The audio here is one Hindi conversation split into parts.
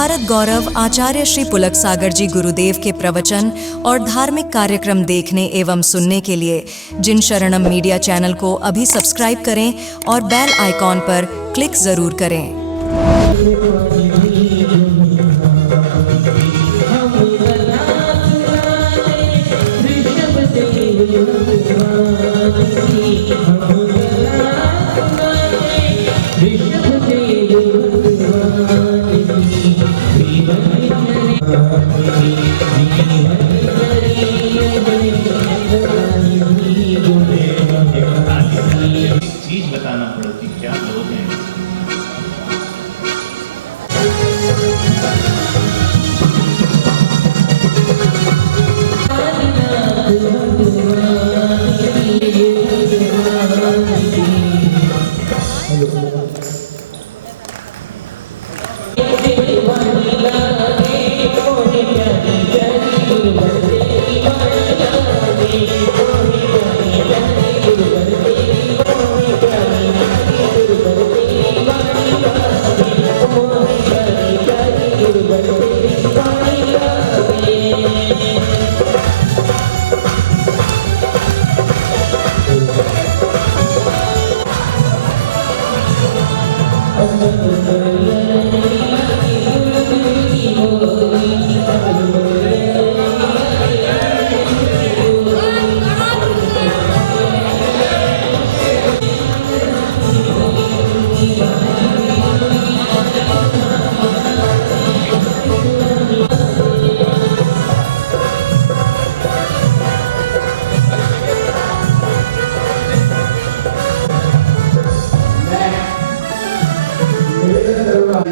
भारत गौरव आचार्य श्री पुलक सागर जी गुरुदेव के प्रवचन और धार्मिक कार्यक्रम देखने एवं सुनने के लिए जिन शरणम मीडिया चैनल को अभी सब्सक्राइब करें और बेल आइकॉन पर क्लिक जरूर करें। चीज बताना पड़ती क्या लोग हैं।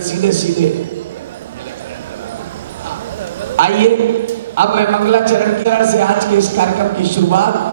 सीधे सीधे आइए, अब मैं मंगलाचरण से आज के इस कार्यक्रम की शुरुआत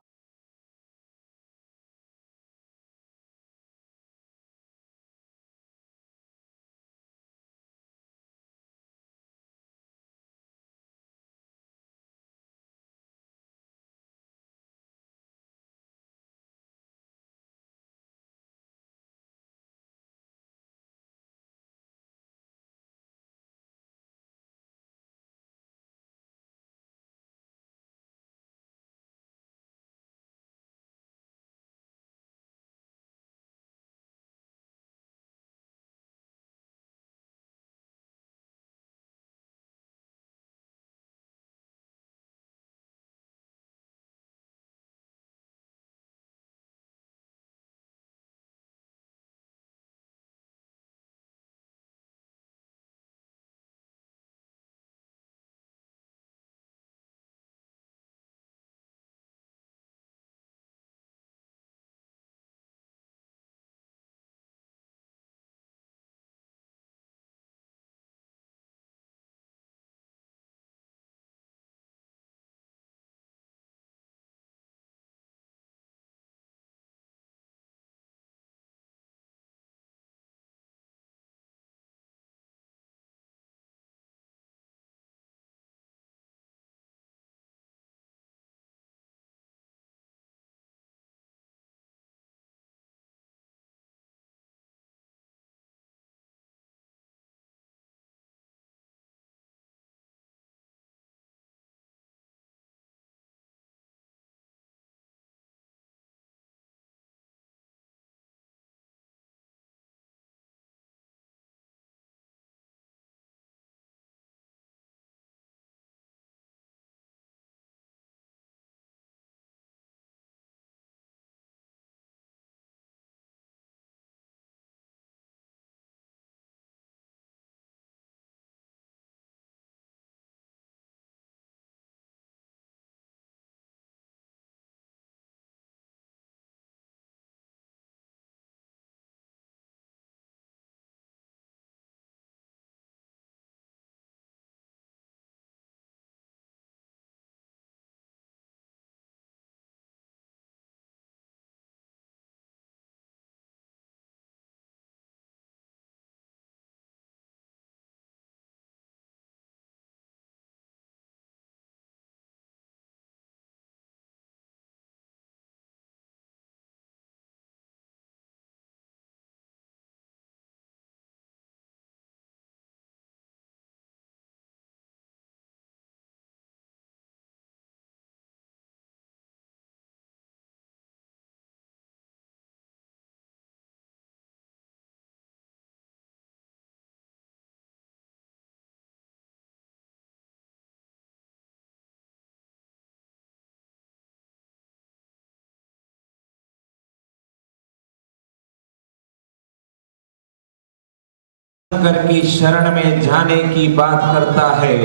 करके शरण में जाने की बात करता है।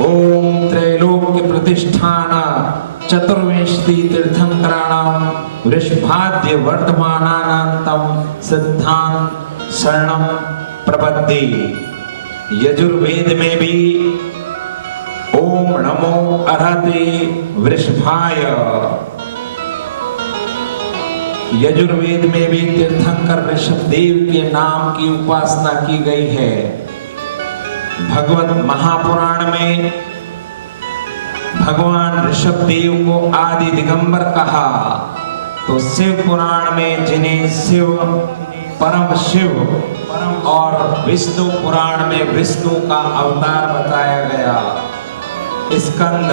ओम त्रैलोक्य प्रतिष्ठान चतुर्विंशति तीर्थंकराणाम वृषभाद्य वर्तमानानांतम सिद्धांत शरणम प्रपद्ये। यजुर्वेद में भी ओम नमो अर्हते वृषभाय, यजुर्वेद में भी तीर्थंकर ऋषभदेव के नाम की उपासना की गई है। भगवत महापुराण में भगवान ऋषभदेव को आदि दिगंबर कहा, तो शिव पुराण में जिन्हें शिव, परम शिव और विष्णु पुराण में विष्णु का अवतार बताया गया। स्कंद,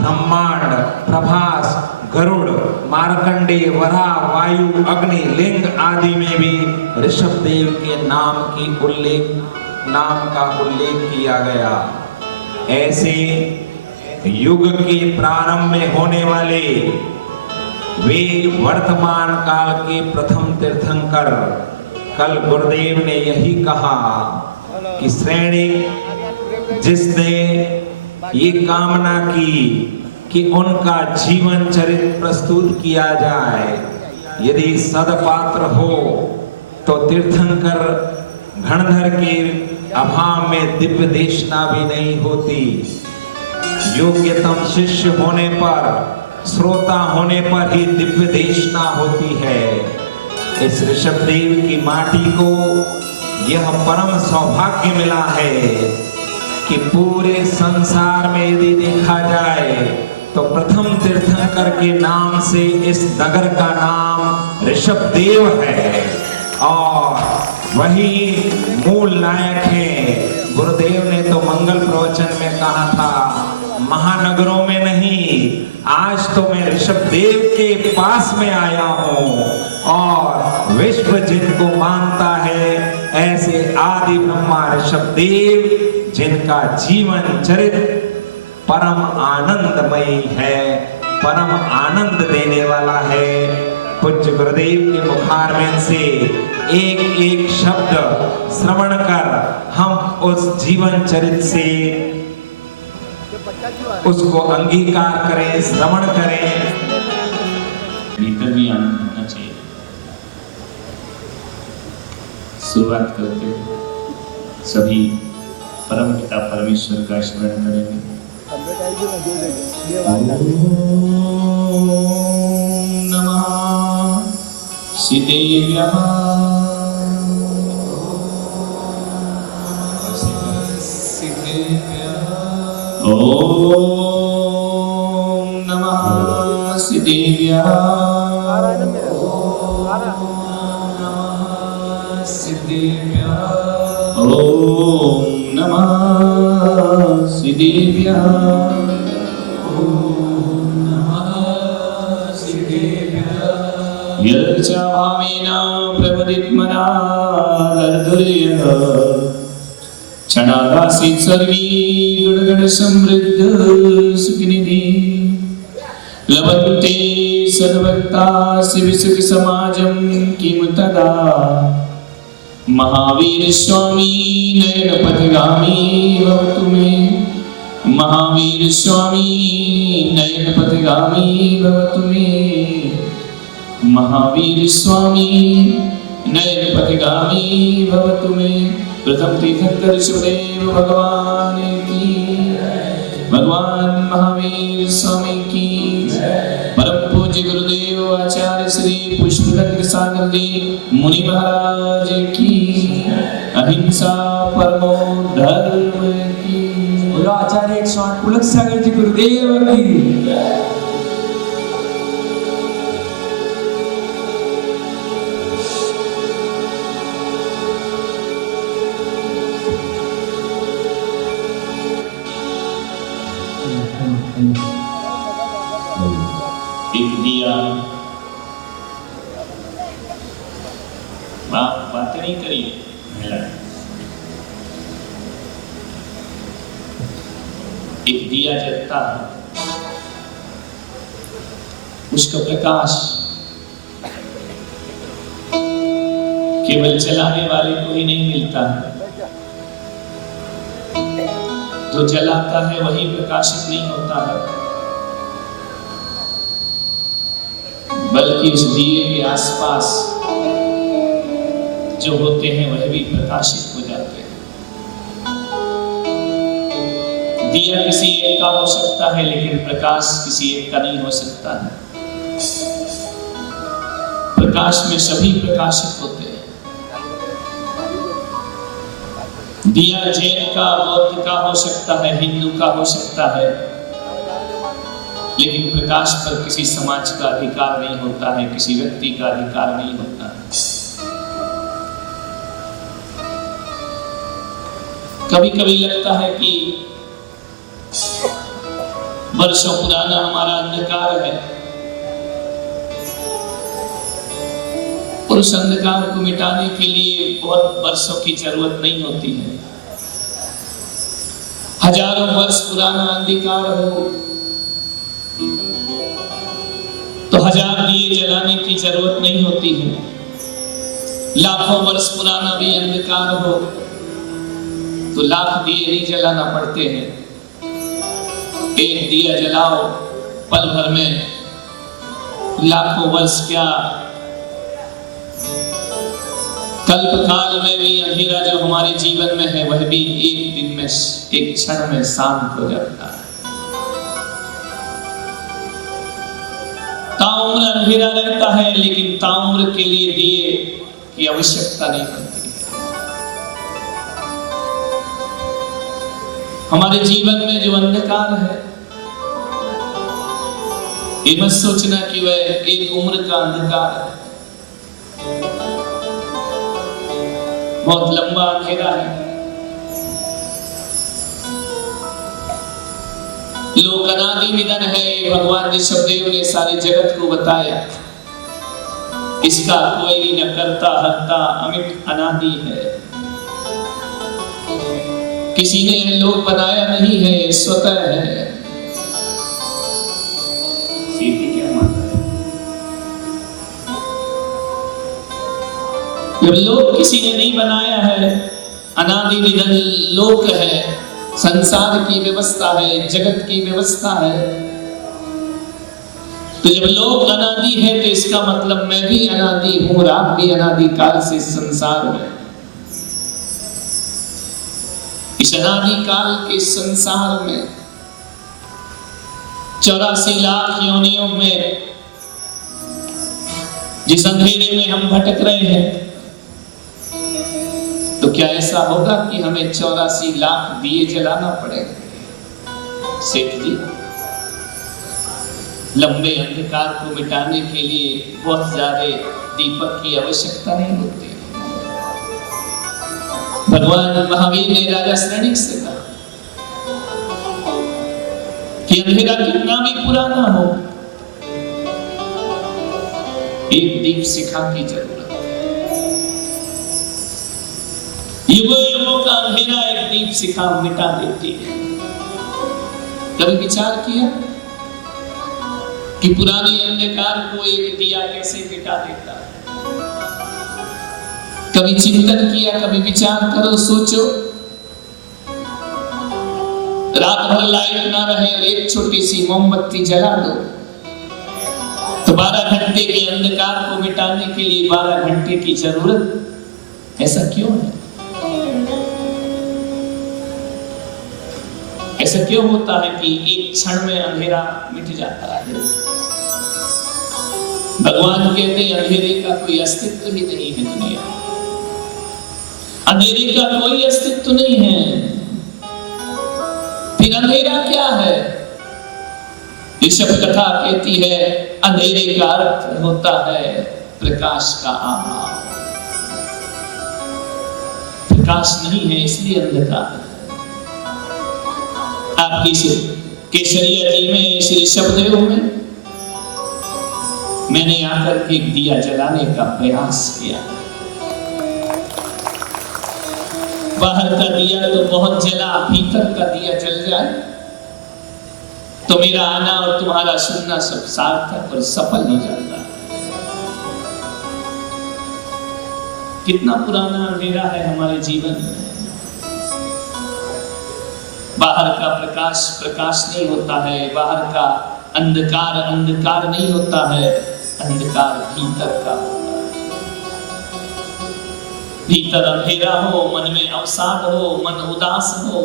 ब्रह्मांड, प्रभास, गरुड़, मार्कंडेय, वराह, वायु, अग्नि, लिंग आदि में भी ऋषभदेव के नाम का उल्लेख किया गया। ऐसे युग के प्रारंभ में होने वाले वे वर्तमान काल के प्रथम तीर्थंकर, कल गुरुदेव ने यही कहा कि श्रेणी जिसने ये कामना की कि उनका जीवन चरित्र प्रस्तुत किया जाए, यदि सदपात्र हो तो तीर्थंकर गणधर के अभाव में दिव्य देशना भी नहीं होती। योग्यतम शिष्य होने पर, श्रोता होने पर ही दिव्य देशना होती है। इस ऋषभदेव की माटी को यह परम सौभाग्य मिला है कि पूरे संसार में यदि देखा जाए तो प्रथम तीर्थंकर के नाम से इस नगर का नाम ऋषभदेव है और वही मूल नायक है। गुरुदेव ने तो मंगल प्रवचन में कहा था, महानगरों में नहीं, आज तो मैं ऋषभदेव के पास में आया हूँ। और विश्व जिनको मानता है ऐसे आदि ब्रह्मा ऋषभदेव, जिनका जीवन चरित्र परम आनंदमयी है, परम आनंद देने वाला है। पूज्य गुरुदेव के मुखारविंद से एक एक शब्द श्रवण कर हम उस जीवन चरित्र से उसको अंगीकार करें, श्रवण करें। भीतर भी आनंद होना चाहिए। शुरुआत करते सभी परम पिता परमेश्वर का स्मरण करेंगे। ओम नमः सिद्धेभ्यः। ओम नमः सिद्धेभ्यः। ओम नमः सिद्धेभ्यः। यच्चामेन प्रवदित्मना हरदुर्यः क्षणादासीत् सर्वी गुणगण समृद्ध सुखनिधि लभन्ते सर्वक्ता शिवसुख समाजं किं तदा महावीर स्वामी नयन पथगामी भवतु मे। महावीर स्वामी नयन पथगामी भवतु मे। महावीर स्वामी नयन पथगामी भवतु मे। प्रथम तीर्थंकर ऋषभदेव भगवान की, भगवान महावीर स्वामी की, परम पूज्य गुरुदेव आचार्य श्री पुष्पगंग सागर जी मुनि महाराज की, अहिंसा परमो धर्म की। बोलो आचार्य 108 पुलक सागर जी गुरुदेव की। एक दिया, बात नहीं करिए महिला। एक दिया जलता है, उसका प्रकाश केवल चलाने वाले को ही नहीं मिलता है, जो जलाता है वही प्रकाशित नहीं होता है, बल्कि उस दिए के आसपास जो होते हैं वह भी प्रकाशित हो जाते हैं। दिया किसी एक का हो सकता है, लेकिन प्रकाश किसी एक का नहीं हो सकता है। प्रकाश में सभी प्रकाशित होते हैं। दिया जैन का, बौद्ध का हो सकता है, हिंदू का हो सकता है, लेकिन प्रकाश पर किसी समाज का अधिकार नहीं होता है, किसी व्यक्ति का अधिकार नहीं होता है। कभी कभी लगता है कि वर्षों पुराना हमारा अंधकार है, और उस अंधकार को मिटाने के लिए बहुत वर्षों की जरूरत नहीं होती है। हजारों वर्ष पुराना अंधकार हो तो 1000 दिए जलाने की जरूरत नहीं होती है। लाखों वर्ष पुराना भी अंधकार हो तो लाख दिए नहीं जलाना पड़ते हैं। एक दिया जलाओ, पल भर में लाखों वर्ष क्या, कल्प काल में भी अंधेरा जो हमारे जीवन में है वह भी एक दिन में, एक क्षण में शांत हो जाता है। ताउम्र अंधेरा रहता है, लेकिन ताउम्र के लिए दिए की आवश्यकता नहीं पड़ती है। हमारे जीवन में जो अंधकार है, ये मत सोचना कि वह एक उम्र का अंधकार है, बहुत लंबा अंधेरा है। लोक अनादि निधन है, भगवान ऋषभदेव ने सारे जगत को बताया। इसका कोई न करता हरता, अमित अनादि है। किसी ने लोक बनाया नहीं है, स्वतः है। क्या मानता है? जब लोक किसी ने नहीं बनाया है, अनादि निधन लोक है, संसार की व्यवस्था है, जगत की व्यवस्था है। तो जब लोक अनादि है तो इसका मतलब मैं भी अनादि हूं, आप भी अनादि काल से संसार में। इस अनादि काल के संसार में 84 लाख योनियों में जिस अंधेरे में हम भटक रहे हैं, तो क्या ऐसा होगा कि हमें 84 लाख दिए जलाना पड़ेगा? सेठ जी, लंबे अंधकार को मिटाने के लिए बहुत ज्यादा दीपक की आवश्यकता नहीं होती। भगवान महावीर ने राजा श्रेणिक से कहा कि अंधेरा कितना भी पुराना हो, एक दीप शिखा की जरूरत है। युगों युगों का अंधेरा एक दीप शिखा मिटा देती है। कभी विचार किया कि पुराने अंधकार को एक दिया कैसे मिटा देता है? कभी चिंतन किया? कभी विचार करो, सोचो। रात भर लाइट ना रहे और एक छोटी सी मोमबत्ती जला दो, तो 12 घंटे के अंधकार को मिटाने के लिए 12 घंटे की जरूरत। ऐसा क्यों है? ऐसा क्यों होता है कि एक क्षण में अंधेरा मिट जाता है? भगवान कहते हैं अंधेरे का कोई अस्तित्व ही नहीं है दुनिया। अंधेरे का कोई अस्तित्व नहीं है। फिर अंधेरा क्या है? ऋषभ कथा कहती है अंधेरे का अर्थ होता है प्रकाश का अभाव। प्रकाश नहीं है इसलिए अंधकार है। आपकी केसरिया जी में, श्री ऋषभदेव में मैंने आकर के एक दिया जलाने का प्रयास किया। बाहर का दिया तो बहुत जला, भीतर का दिया जल जाए तो मेरा आना और तुम्हारा सुनना सब सार्थक और सफल हो जाता है। कितना पुराना अंधेरा है हमारे जीवन में। बाहर का प्रकाश प्रकाश नहीं होता है, बाहर का अंधकार अंधकार नहीं होता है, अंधकार भीतर का होता है। भीतर अंधेरा हो, मन में अवसाद हो, मन उदास हो,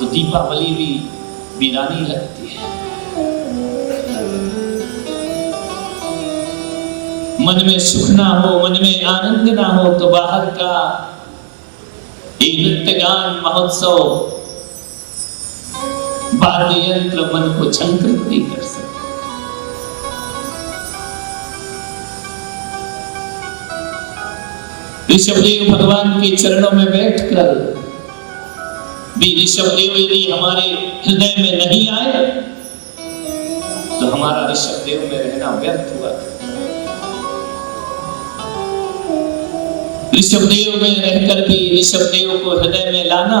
तो दीपावली भी वीरानी लगती है। मन में सुख ना हो, मन में आनंद ना हो, तो बाहर का एक नृत्य गान महोत्सव वाद्य यंत्र मन को झंकृत नहीं कर सकते। ऋषभदेव भगवान के चरणों में बैठकर भी ऋषभदेव यदि हमारे हृदय में नहीं आए तो हमारा ऋषभदेव में रहना व्यर्थ हुआ। ऋषभदेव में रहकर भी ऋषभदेव को हृदय में लाना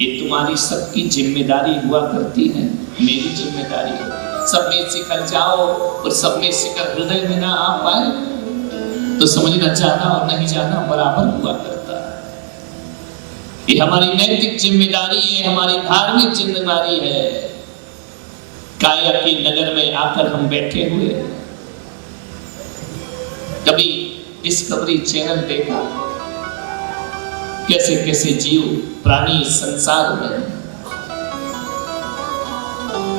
ये तुम्हारी सबकी जिम्मेदारी हुआ करती है, मेरी जिम्मेदारी है। सब में सिकर जाओ और सब में सिकर हृदय में ना आ पाए तो समझना जाना और नहीं जाना बराबर हुआ करता है। ये हमारी नैतिक जिम्मेदारी है, हमारी धार्मिक जिम्मेदारी है। काया के नगर में आकर हम बैठे हुए, कभी डिस्कवरी चैनल देखा, कैसे कैसे जीव प्राणी संसार में,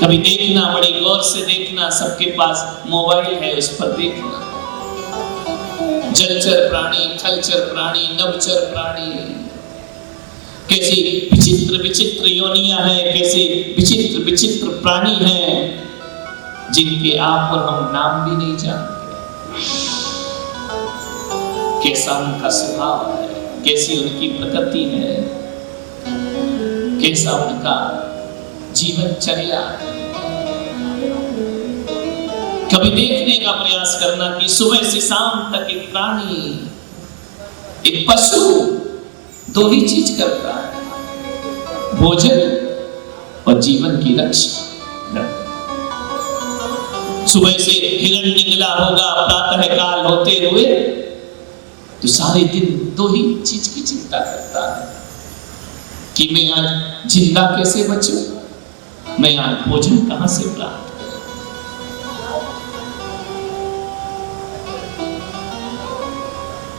कभी देखना, बड़ी गौर से देखना, सबके पास मोबाइल है उस पर देखना, जलचर प्राणी, थलचर प्राणी, नभचर प्राणी, कैसी विचित्र विचित्र योनियां हैं, कैसे विचित्र विचित्र प्राणी हैं जिनके आप और हम नाम भी नहीं जानते। कैसा उनका स्वभाव है, कैसी उनकी प्रकृति है, कैसा उनका जीवनचर्या है। कभी देखने का प्रयास करना कि सुबह से शाम तक एक प्राणी, एक पशु दो ही चीज करता है, भोजन और जीवन की रक्षा। सुबह से हिरण निकला होगा प्रातः काल होते हुए तो सारे दिन दो ही चीज की चिंता करता है कि मैं आज जिंदा कैसे बचूं, मैं आज भोजन कहां से प्राप्त करूं।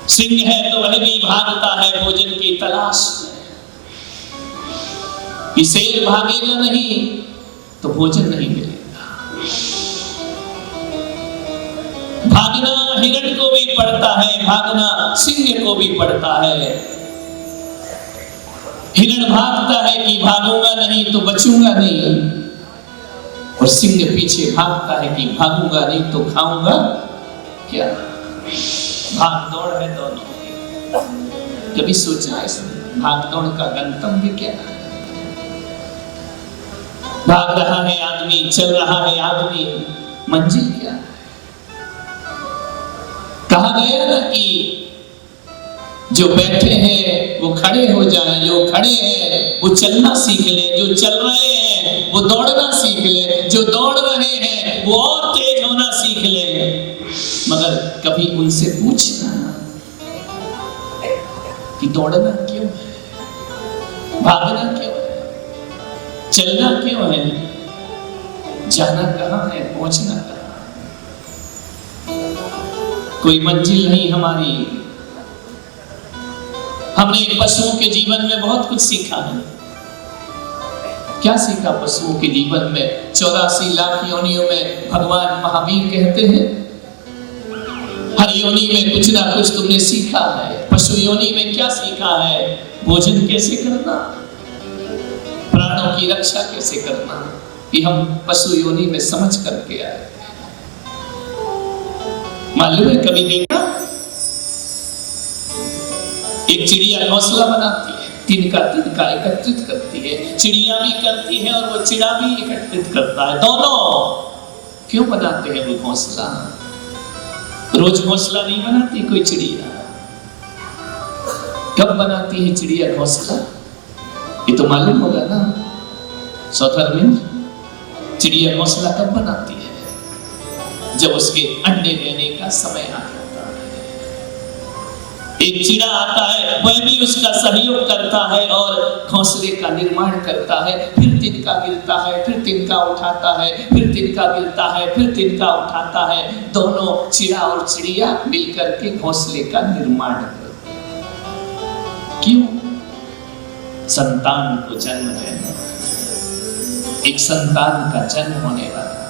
सिंह है तो वह भी भागता है भोजन की तलाश में। शेर भागेगा नहीं तो भोजन नहीं मिलेगा। भागना हिरण को भी पड़ता है, भागना सिंह को भी पड़ता है। हिरण भागता है कि भागूंगा नहीं तो बचूंगा नहीं, और सिंह पीछे भागता है कि भागूंगा नहीं तो खाऊंगा क्या। भाग दौड़ है दोनों। कभी सोचा है भाग दौड़ का गंतव्य क्या है? भाग रहा है आदमी, चल रहा है आदमी, मंजिल क्या है? कहा गया ना कि जो बैठे हैं वो खड़े हो जाएं, जो खड़े हैं वो चलना सीख लें, जो चल रहे हैं वो दौड़ना सीख लें, जो दौड़ रहे हैं वो और तेज होना सीख लें। मगर कभी उनसे पूछना कि दौड़ना क्यों है, भागना क्यों है, चलना क्यों है, जाना कहां है, पहुंचना कहां? कोई मंजिल नहीं हमारी। हमने पशुओं के जीवन में बहुत कुछ सीखा है। क्या सीखा पशुओं के जीवन में? 84 लाख योनियों में भगवान महावीर कहते हैं हर योनि में कुछ ना कुछ तुमने सीखा है। पशु योनि में क्या सीखा है? भोजन कैसे करना, प्राणों की रक्षा कैसे करना, ये हम पशु योनि में समझ करके आए। मालूम है कभी देखा एक चिड़िया घोंसला बनाती है, तिनका एकत्रित करती है, चिड़िया भी करती है और वो चिड़ा भी एकत्रित करता है। दोनों क्यों बनाते हैं वो घोंसला? रोज घोंसला नहीं बनाती कोई चिड़िया। कब बनाती है चिड़िया घोंसला? ये तो मालूम होगा ना सौधर्मिन, चिड़िया घोंसला कब बनाती है? जब उसके अंडे देने का समय आ जाता है। एक चिड़ा आता है, वह भी उसका सहयोग करता है और घोंसले का निर्माण करता है। फिर तिनका गिरता है, फिर तिनका उठाता है, फिर तिनका गिरता है, फिर तिनका उठाता है। दोनों चिड़ा और चिड़िया मिलकर के घोंसले का निर्माण करते हैं। क्यों? संतान को जन्म देना, एक संतान का जन्म होने वाला,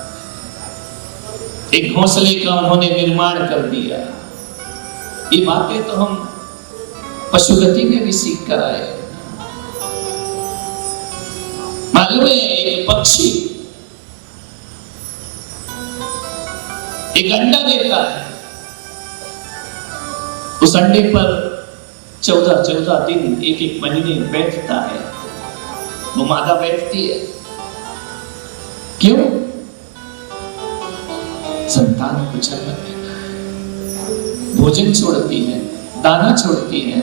एक घोंसले का उन्होंने निर्माण कर दिया। ये बातें तो हम पशुगति में भी सीख कर आए। मालूम है, एक पक्षी एक अंडा देता है, उस अंडे पर 14 दिन, एक महीने बैठता है। वो मादा बैठती है, क्यों? संतान को जन्म देना है। भोजन छोड़ती है, दाना छोड़ती है।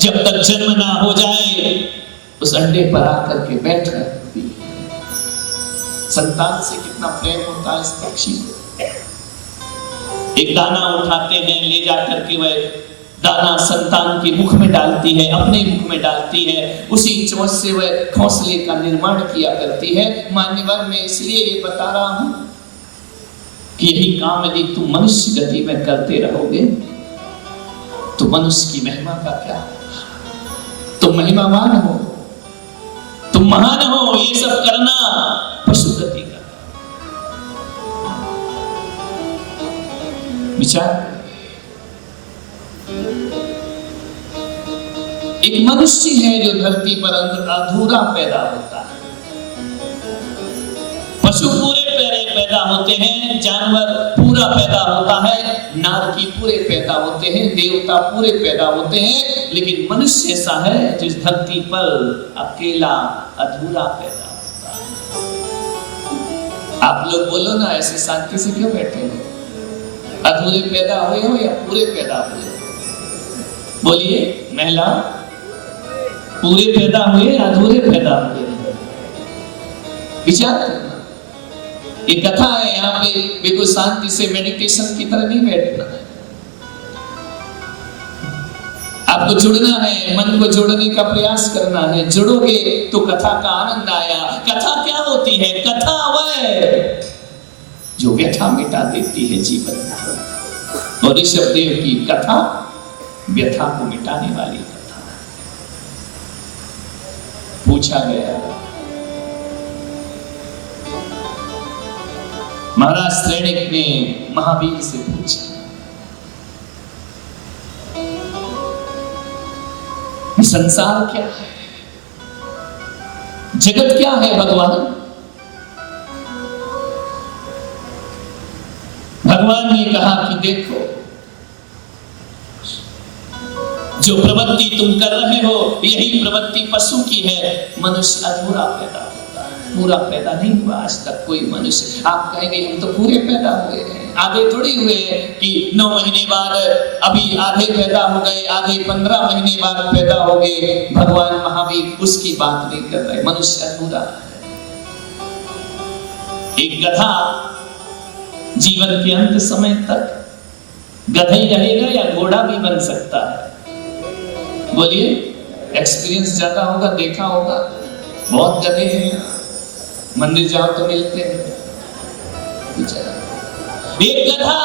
जब तक जन्म ना हो जाए उस अंडे पर आकर के बैठ रहती है। संतान से कितना प्रेम होता है इस पक्षी को। एक दाना उठाते हैं, ले जाकर के वह दाना संतान के मुख में डालती है, अपने मुख में डालती है। उसी चोंच से वह घोंसले का निर्माण किया करती है। मान्यवर, मैं इसलिए ये बता रहा हूं कि यही काम यदि तुम मनुष्य गति में करते रहोगे तो मनुष्य की महिमा का क्या? तुम महिमावान हो, तुम महान हो। ये सब करना पशु गति का विचार। एक मनुष्य है जो धरती पर अधूरा पैदा होता है। पशु पूरे पैदा होते हैं, जानवर पूरा पैदा होता है, नारकी पूरे पैदा होते हैं, देवता पूरे पैदा होते हैं, लेकिन मनुष्य ऐसा है जिस धरती पर अकेला अधूरा पैदा होता है। आप लोग बोलो ना, ऐसे शांति से क्यों बैठे हो? अधूरे पैदा हुए हो या पूरे पैदा हुए हो? बोलिए महिला, पूरे पैदा हुए, अधूरे पैदा हुए? विचार करना। ये कथा है, यहाँ पे बिल्कुल शांति से मेडिटेशन की तरह नहीं बैठना है। आपको जुड़ना है, मन को जोड़ने का प्रयास करना है। जुड़ोगे तो कथा का आनंद आया। कथा क्या होती है? कथा वह जो व्यथा मिटा देती है जीवन में। और ऋषभदेव की कथा व्यथा को मिटाने वाली कथा है। पूछा गया, महाराज श्रेणिक ने महावीर से पूछा, संसार क्या है, जगत क्या है भगवान? भगवान ने कहा कि देखो, जो प्रवृत्ति तुम कर रहे हो यही प्रवृत्ति पशु की है। मनुष्य अधूरा पैदा होता है, पूरा पैदा नहीं हुआ आज तक कोई मनुष्य। आप कहेंगे हम तो पूरे पैदा हुए हैं, आधे थोड़ी हुए हैं कि 9 महीने बाद अभी आधे पैदा हो गए, आधे 15 महीने बाद पैदा हो गए। भगवान महावीर उसकी बात नहीं कर रहे। मनुष्य अधूरा है। एक गधा जीवन के अंत समय तक गधा ही रहेगा या घोड़ा भी बन सकता है? बोलिए, एक्सपीरियंस ज्यादा होगा, देखा होगा। बहुत गधे हैं, मंदिर जाओ तो मिलते हैं। एक गधा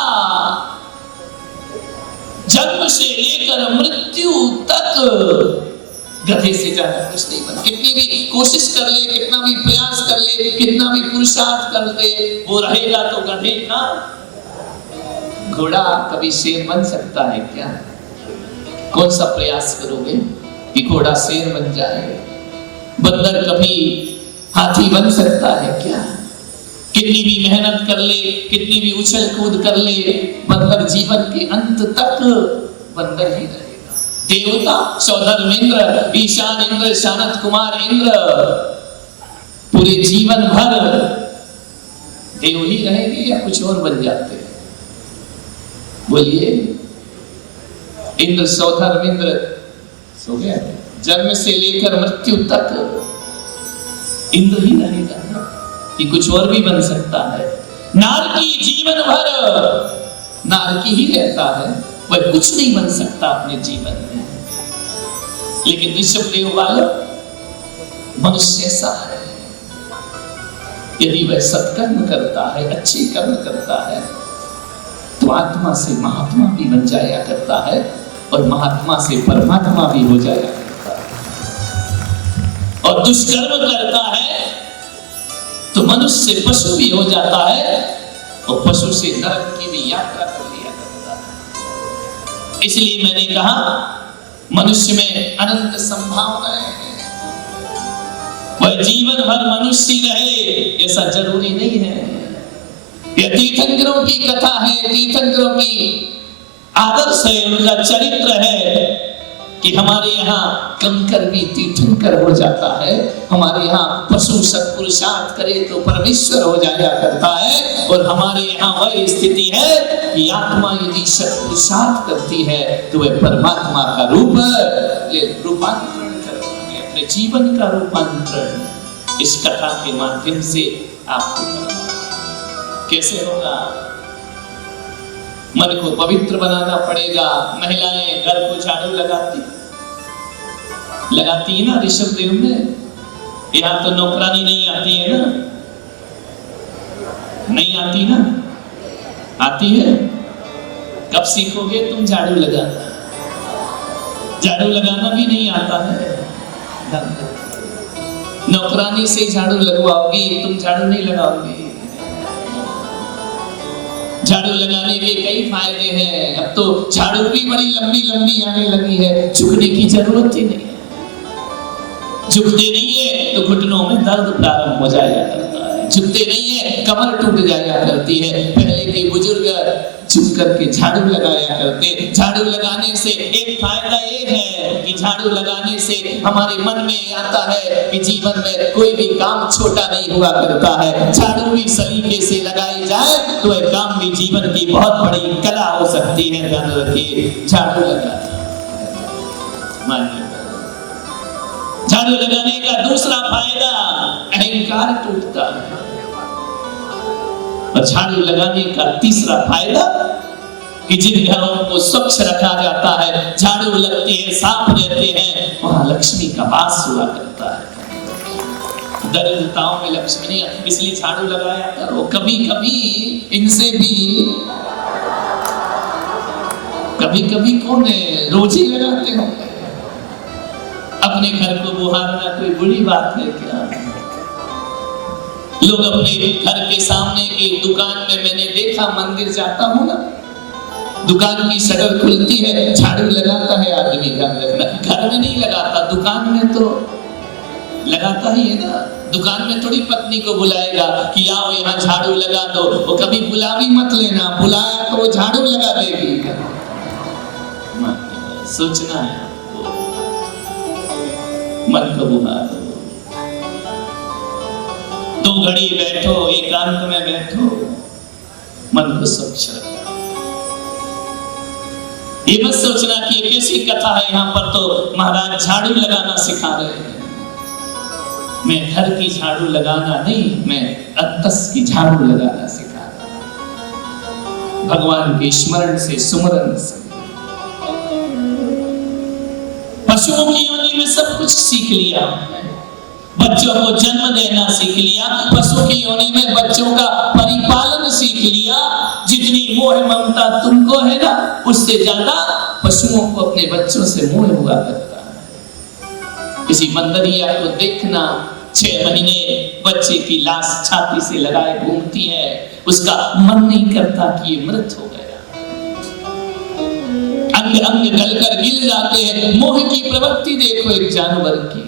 जन्म से लेकर मृत्यु तक गधे से ज्यादा कुछ नहीं बना। कितनी भी कोशिश कर ले, कितना भी प्रयास कर ले, कितना भी पुरुषार्थ कर ले, वो रहेगा तो गधे का। घोड़ा कभी शेर बन सकता है क्या? कौन सा प्रयास करोगे कि घोड़ा शेर बन जाए? बंदर कभी हाथी बन सकता है क्या? कितनी भी मेहनत कर ले, कितनी भी उछल कूद कर ले, बंदर जीवन के अंत तक बंदर ही रहेगा। देवता सौधर्मेंद्र, ईशान इंद्र, शानत कुमार इंद्र पूरे जीवन भर देव ही रहेंगे या कुछ और बन जाते हैं? बोलिए, इंद्र सौधर्मेंद्र सो गया, जन्म से लेकर मृत्यु तक इंद्र ही रहेगा ना, कि कुछ और भी बन सकता है? नारकी जीवन भर नारकी ही रहता है। वह कुछ नहीं बन सकता अपने जीवन में। लेकिन ऋषभ देव वालों, मनुष्य ऐसा है, यदि वह सत्कर्म करता है, अच्छे कर्म करता है, तो आत्मा से महात्मा भी बन जाया करता है और महात्मा से परमात्मा भी हो जाया करता है। और दुष्कर्म करता है तो मनुष्य से पशु भी हो जाता है और पशु से नरक की भी यात्रा कर लिया करता है। इसलिए मैंने कहा मनुष्य में अनंत संभावनाएं हैं। वह जीवन भर मनुष्य रहे ऐसा जरूरी नहीं है। यह तीर्थंकरों की कथा है, तीर्थंकरों की आदर्श है, उनका चरित्र है कि हमारे यहाँ कंकर भी तीर्थंकर हो जाता है, हमारे यहाँ पशु सत्पुरुषार्थ करे तो परमेश्वर हो जाया करता है, और हमारे यहाँ वह स्थिति है कि आत्मा यदि सत्पुरुषार्थ करती है तो वह परमात्मा का रूप रूपांतरण करती है, अपने जीवन का रूपांतरण इस कथा के माध्यम से आपको करना। कैसे होगा? मन को पवित्र बनाना पड़ेगा। महिलाएं घर को झाड़ू लगाती है ना ऋषभ देव में। यहाँ तो नौकरानी नहीं आती है ना, नहीं आती ना, आती है। कब सीखोगे तुम झाड़ू लगाना? झाड़ू लगाना भी नहीं आता है। नौकरानी से झाड़ू लगवाओगी, तुम झाड़ू नहीं लगाओगी। झाड़ू लगाने के कई फायदे हैं। अब तो झाड़ू भी बड़ी लंबी लंबी आने लगी है, झुकने की जरूरत ही नहीं है। झुकते नहीं है तो घुटनों में दर्द प्रारंभ हो जाया करता है, झुकते नहीं है कमर टूट जाया करती है। पहले के बुजुर्ग झुक करके झाड़ू लगाया करते। झाड़ू लगाने से एक फायदा ये है कि झाड़ू लगाने से हमारे मन में आता है कि जीवन में कोई भी काम छोटा नहीं हुआ करता है। झाड़ू भी सलीके से लगाई जाए तो यह काम भी जीवन की बहुत बड़ी कला हो सकती है। ध्यान रखिए, झाड़ू लगाना। झाड़ू लगाने का दूसरा फायदा, अहंकार टूटता है। और झाड़ू लगाने का तीसरा फायदा कि जिन घरों को स्वच्छ रखा जाता है, झाड़ू लगती है, साफ रहते हैं, वहां लक्ष्मी का वास हुआ करता है। दरिद्रताओं में लक्ष्मी नहीं, इसलिए झाड़ू लगाया करो। कभी कभी कौन है, रोज ही लगाते हो। अपने घर को बुहारना कोई बुरी बात है क्या? लोग अपने घर के सामने की दुकान में, मैंने देखा, मंदिर जाता हूं ना, दुकान की शटर खुलती है, झाड़ू लगाता है आदमी। ध्यान रखना, घर में नहीं लगाता, दुकान में तो लगाता ही है ना। दुकान में थोड़ी पत्नी को बुलाएगा कि आओ यहाँ झाड़ू लगा दो। वो कभी बुला भी मत लेना, बुलाया तो वो झाड़ू लगा देगी। सोचना है आपको, मन को बुहारो। 2 घड़ी बैठो, एकांत में बैठो, मन को स्वच्छ रखो। ये मत सोचना कि ये कैसी कथा है, यहाँ पर तो महाराज झाड़ू लगाना सिखा रहे हैं। मैं घर की झाड़ू लगाना नहीं, मैं अक्तस की झाड़ू लगाना सिखा रहा हूं। भगवान के स्मरण से, सुमरन से। पशुओं की योनि में सब कुछ सीख लिया, बच्चों को जन्म देना सीख लिया, पशु की योनि में बच्चों का परिपालन सीख लिया। जितनी मोह ममता तुमको है ना, उससे ज्यादा पशुओं को अपने बच्चों से मोह हुआ करता है। किसी बंदरिया को देखना, 6 महीने बच्चे की लाश छाती से लगाए घूमती है, उसका मन नहीं करता कि ये मृत हो गया। अंग अंग गलकर गिर जाते हैं। मोह की प्रवृत्ति देखो एक जानवर की।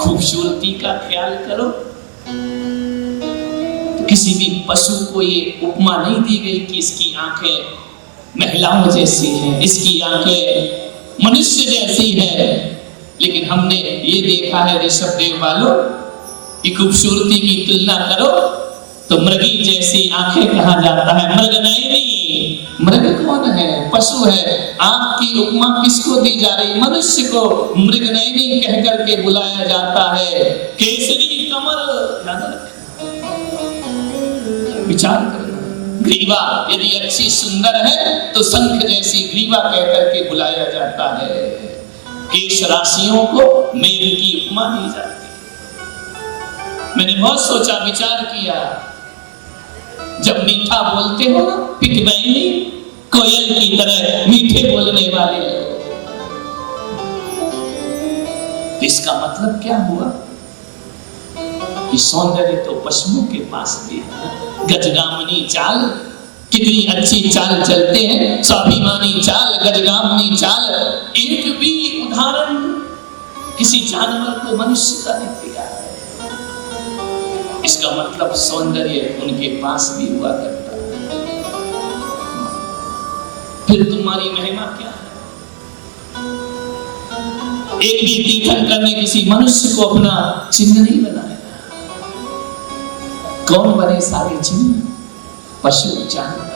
खूबसूरती का ख्याल करो, तो किसी भी पशु को ये उपमा नहीं दी गई कि इसकी आंखें महिलाओं जैसी हैं, इसकी आंखें मनुष्य जैसी है। लेकिन हमने ये देखा है ऋषभ देव वालों कि खूबसूरती की तुलना करो तो मृगी जैसी आंखें कहा जाता है। मृग नहीं, मृग कौन है? पशु है। आंख की उपमा किसको दी जा रही? मनुष्य को मृग नहीं कह करके बुलाया जाता है। केसरी कमल, विचार करो। ग्रीवा यदि अच्छी सुंदर है तो शंख जैसी ग्रीवा कहकर के बुलाया जाता है। केश राशियों को मेघ की उपमा दी जाती है। मैंने बहुत सोचा विचार किया, जब मीठा बोलते हो ना, पिटबैनी कोयल की तरह मीठे बोलने वाले लोग, इसका मतलब क्या हुआ कि सौंदर्य तो पशुओं के पास भी है। गजगामनी चाल, कितनी अच्छी चाल चलते हैं, स्वाभिमानी चाल, गजगामनी चाल। एक भी उदाहरण किसी जानवर को मनुष्य का नहीं दिया है। इसका मतलब सौंदर्य उनके पास भी हुआ करता है। फिर तुम्हारी महिमा क्या है? एक भी तीर्थंकर ने किसी मनुष्य को अपना चिन्ह नहीं बनाया। कौन बने सारे चिन्ह? पशु जानवर।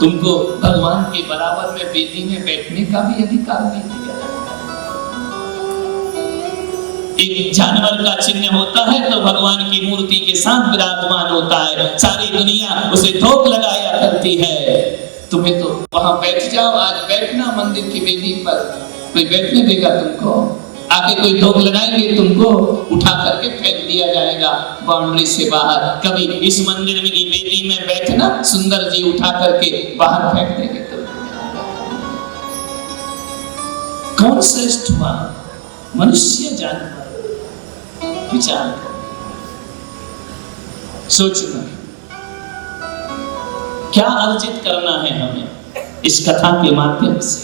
तुमको भगवान के बराबर में वेदी में बैठने का भी अधिकार नहीं दिया। एक जानवर का चिन्ह होता है तो भगवान की मूर्ति के साथ विराजमान होता है, सारी दुनिया उसे थोक लगाया करती है। तुम्हें तो वहां बैठ जाओ, आज बैठना मंदिर की वेदी पर, कोई बैठने देगा तुमको? आके कोई धोख लगाएंगे, तुमको उठा करके फेंक दिया जाएगा बाउंड्री से बाहर। कभी इस मंदिर में की वेदी में बैठना, सुंदर जी उठा करके बाहर फेंक देंगे। कौन श्रेष्ठ हुआ, मनुष्य जानवर? विचार करो, सोचना क्या अर्जित करना है हमें इस कथा के माध्यम से।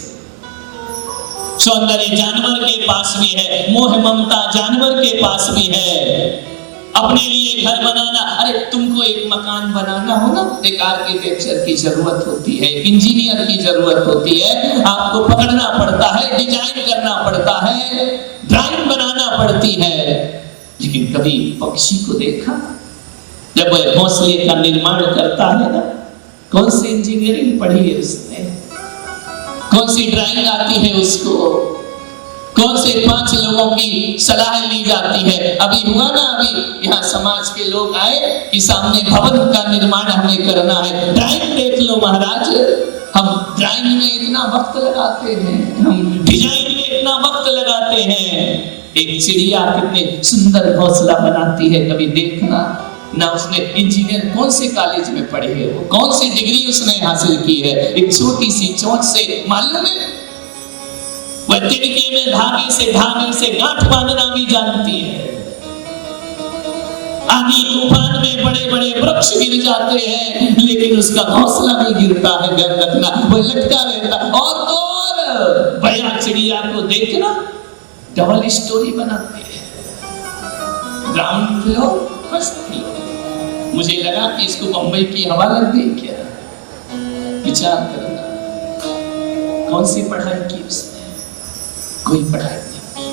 सौंदर्य जानवर के पास भी है, मोह ममता जानवर के पास भी है। अपने लिए घर बनाना, अरे तुमको एक मकान बनाना हो ना, एक आर्किटेक्चर की जरूरत होती है, इंजीनियर की जरूरत होती है। आपको पकड़ना पड़ता है, डिजाइन करना पड़ता है, ड्राइंग बनाना पड़ती है। लेकिन कभी पक्षी को देखा जब वह घोंसले का निर्माण करता है ना, कौन सी इंजीनियरिंग पढ़ी है उसने, कौन सी ड्राइंग आती है उसको, कौन से 5 लोगों की सलाह ली जाती है। अभी हुआ ना, अभी यहाँ समाज के लोग आए कि सामने भवन का निर्माण हमें करना है, ड्राइंग देख लो महाराज। हम ड्राइंग में इतना वक्त लगाते हैं, हम डिजाइन में इतना वक्त लगाते हैं। एक चिड़िया कितने सुंदर घोंसला बनाती है, कभी देखना ना। उसने इंजीनियर कौन से कॉलेज में पढ़ी है, वो कौन सी डिग्री उसने हासिल की है, एक छोटी सी चोंच से मालूम है? वह तिनके में धागे से गांठ बांधना भी जानती है। आंधी तूफान में बड़े बड़े वृक्ष गिर जाते हैं, लेकिन उसका घोंसला नहीं गिरता है, ध्यान रखना, वो लटका रहता। और तो और बया चिड़िया को देखना, डबल स्टोरी बनाते हैं, ग्राउंड फ्लोर फर्स्ट फ्लोर। मुझे लगा कि इसको बंबई की हवा लग गई क्या। विचार करना, कौन सी पढ़ाई की उसने? कोई पढ़ाई नहीं।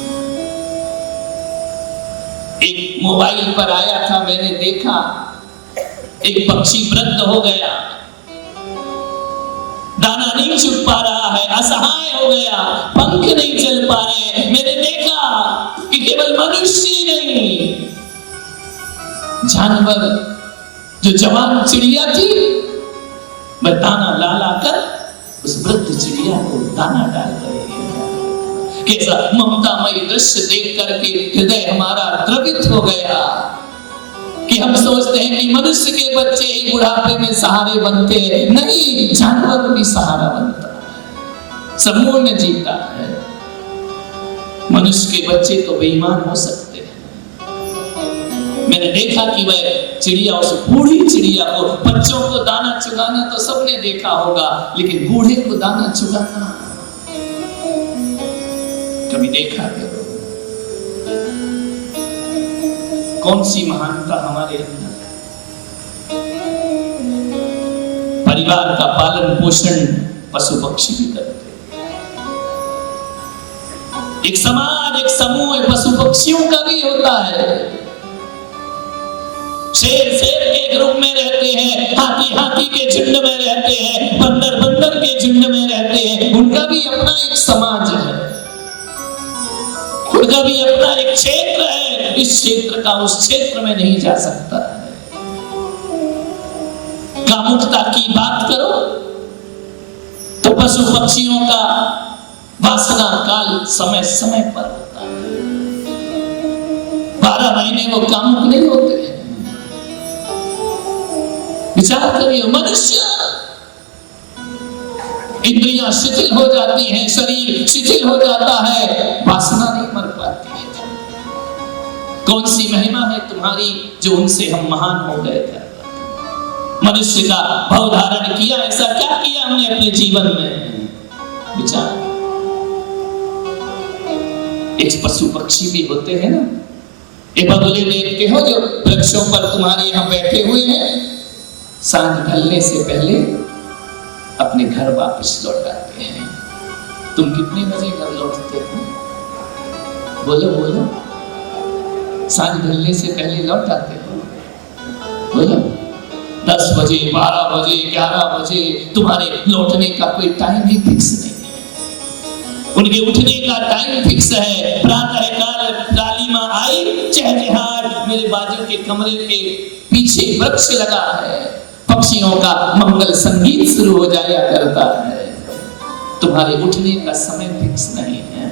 एक मोबाइल पर आया था, मैंने देखा एक पक्षी वृद्ध हो गया, दाना नहीं चुग पा रहा है, असहाय हो गया, पंख नहीं चल पा रहे। मैंने देखा कि केवल मनुष्य ही नहीं, जानवर जो जवान चिड़िया थी, वह दाना ला ला कर उस वृद्ध चिड़िया को दाना डाल रही है। कैसा ममतामयी दृश्य देख करके हृदय हमारा द्रवित हो गया कि हम सोचते हैं कि मनुष्य के बच्चे ही बुढ़ापे में सहारे बनते हैं। नहीं, जानवर भी सहारा बनता है, समूह में जीता है। मनुष्य के बच्चे तो बेईमान हो सकते हैं। मैंने देखा कि वह चिड़िया, उस बूढ़ी चिड़िया को, बच्चों को दाना चुगाना तो सबने देखा होगा, लेकिन बूढ़े को दाना चुगाना कभी देखा करो। कौन सी महानता हमारे अंदर। परिवार का पालन पोषण पशु पक्षी भी करते हैं। एक समाज, एक समूह पशु पक्षियों का भी होता है। शेर शेर के ग्रुप में रहते हैं, हाथी हाथी के झुंड में रहते हैं, बंदर बंदर के झुंड में रहते हैं। उनका भी अपना एक समाज है, उनका भी अपना एक क्षेत्र है। इस क्षेत्र का उस क्षेत्र में नहीं जा सकता है। कामुकता की बात करो तो पशु पक्षियों का वासना काल समय समय पर होता है। 12 महीने वो कामुक नहीं होते हैं। विचार करिए, मनुष्य इंद्रियां शिथिल हो जाती हैं, शरीर शिथिल हो जाता है, वासना नहीं मर पाती है। कौन सी महिमा है तुम्हारी जो उनसे हम महान हो गए थे? मनुष्य का भाव धारण किया, ऐसा क्या किया हमने अपने जीवन में? विचार। एक पशु पक्षी भी होते हैं ना, ये बगुले देखते हो जो वृक्षों पर तुम्हारे यहां बैठे हुए हैं, सांझ ढलने से पहले अपने घर वापस लौट आते हैं। तुम कितने बजे घर लौटते हो? बोलो बोलो। सांझ ढलने से पहले लौट आते हो? बोलो। 10 बजे, 12 बजे, 11 बजे, तुम्हारे लौटने का कोई टाइम ही फिक्स नहीं है। उनके उठने का टाइम फिक्स है। प्रातः काल काली माँ आई, चहचहाट मेरे बाजू के कमरे के पीछे वृक्ष लगा है, पक्षियों का मंगल संगीत शुरू हो जाया करता है। तुम्हारे उठने का समय फिक्स नहीं है,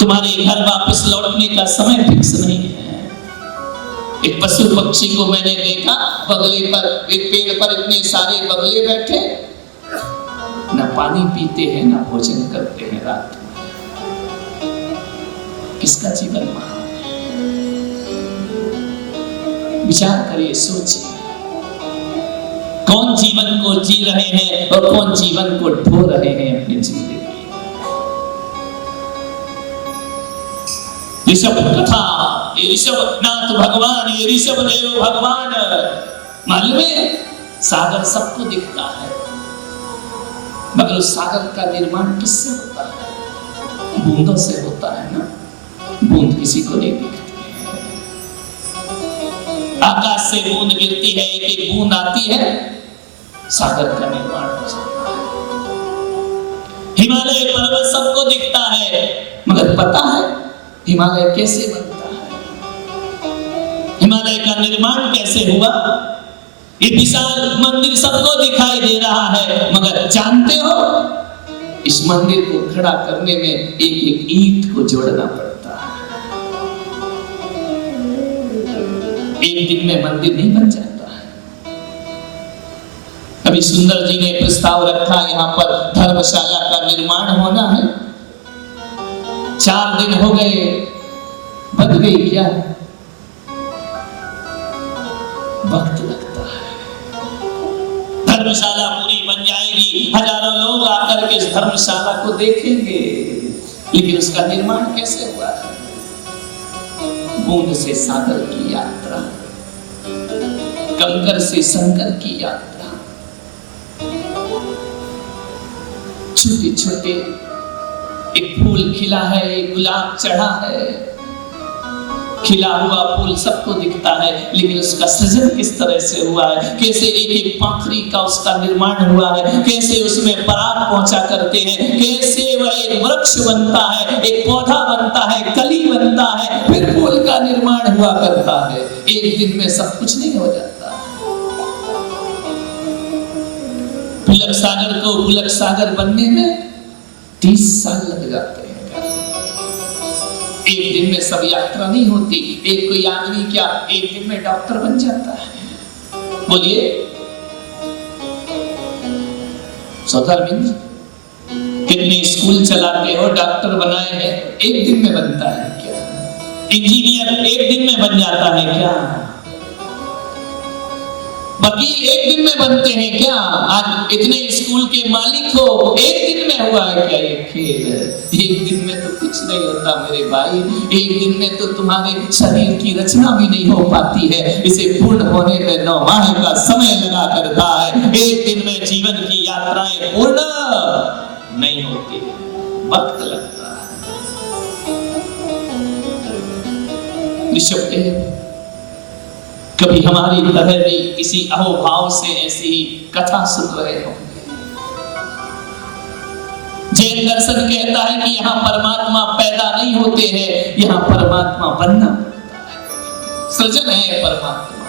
तुम्हारे घर वापस लौटने का समय फिक्स नहीं है। एक पशु पक्षी को मैंने देखा, बगले पर, एक पेड़ पर इतने सारे बगले बैठे, ना पानी पीते हैं ना भोजन करते हैं रात में। किसका जीवन महान है? विचार करिए, सोचिए, कौन जीवन को जी रहे हैं और कौन जीवन को ढो रहे हैं अपनी जिंदगी। ऋषभ कथा, ये ऋषभ नाथ भगवान, ये ऋषभ देव भगवान, मालूम है सागर सबको दिखता है, मगर उस सागर का निर्माण किससे होता है? बूंदों से होता है ना। बूंद किसी को नहीं दिखती है। आकाश से बूंद गिरती है, एक एक बूंद आती है, सागर का निर्माण हो जाता है। हिमालय पर्वत सबको दिखता है, मगर पता है हिमालय कैसे बनता है? हिमालय का निर्माण कैसे हुआ? ये विशाल मंदिर सबको दिखाई दे रहा है, मगर जानते हो इस मंदिर को खड़ा करने में एक एक ईंट को जोड़ना पड़ता है। एक दिन में मंदिर नहीं बन जाता है। अभी सुंदर जी ने प्रस्ताव रखा, यहाँ पर धर्मशाला का निर्माण होना है। 4 दिन हो गए, बन गई क्या? वक्त लगता है। धर्मशाला पूरी बन जाएगी, हजारों लोग आकर के इस धर्मशाला को देखेंगे, लेकिन उसका निर्माण कैसे हुआ है? बूंद से सागर की यात्रा, कंकर से शंकर की यात्रा, छोटे छोटे एक फूल खिला है, एक गुलाब चढ़ा है, खिला हुआ फूल सबको दिखता है, लेकिन उसका सृजन किस तरह से हुआ है, कैसे एक एक पंखुड़ी का उसका निर्माण हुआ है, कैसे उसमें पराग पहुंचा करते हैं, कैसे वह एक वृक्ष बनता है, एक पौधा बनता है, कली बनता है, फिर फूल का निर्माण हुआ करता है। एक दिन में सब कुछ नहीं हो जाता। पुलक सागर को पुलक सागर बनने में 30 साल लग जाते हैं। एक दिन में सब यात्रा नहीं होती। एक कोई आदमी क्या एक दिन में डॉक्टर बन जाता है? बोलिए सौदामिंद, कितने स्कूल चलाते हो, डॉक्टर बनाए हैं, एक दिन में बनता है क्या? इंजीनियर एक दिन में बन जाता है क्या? वकील एक दिन में बनते हैं क्या? आज इतने स्कूल के मालिक हो, एक दिन में हुआ है क्या ये खेल? एक दिन में तो कुछ नहीं होता मेरे भाई। एक दिन में तो तुम्हारे शरीर की रचना भी नहीं हो पाती है, इसे पूर्ण होने में 9 माह का समय लगा करता है। एक दिन में जीवन की यात्राएं पूर्ण नहीं होती, वक्त लगता है। ऋषभ कभी हमारी तरह भी किसी अहोभाव से ऐसी कथा सुन रहे हो। जैन दर्शन कहता है कि यहाँ परमात्मा पैदा नहीं होते हैं, यहाँ परमात्मा बनना पड़ता है। सृजन है परमात्मा,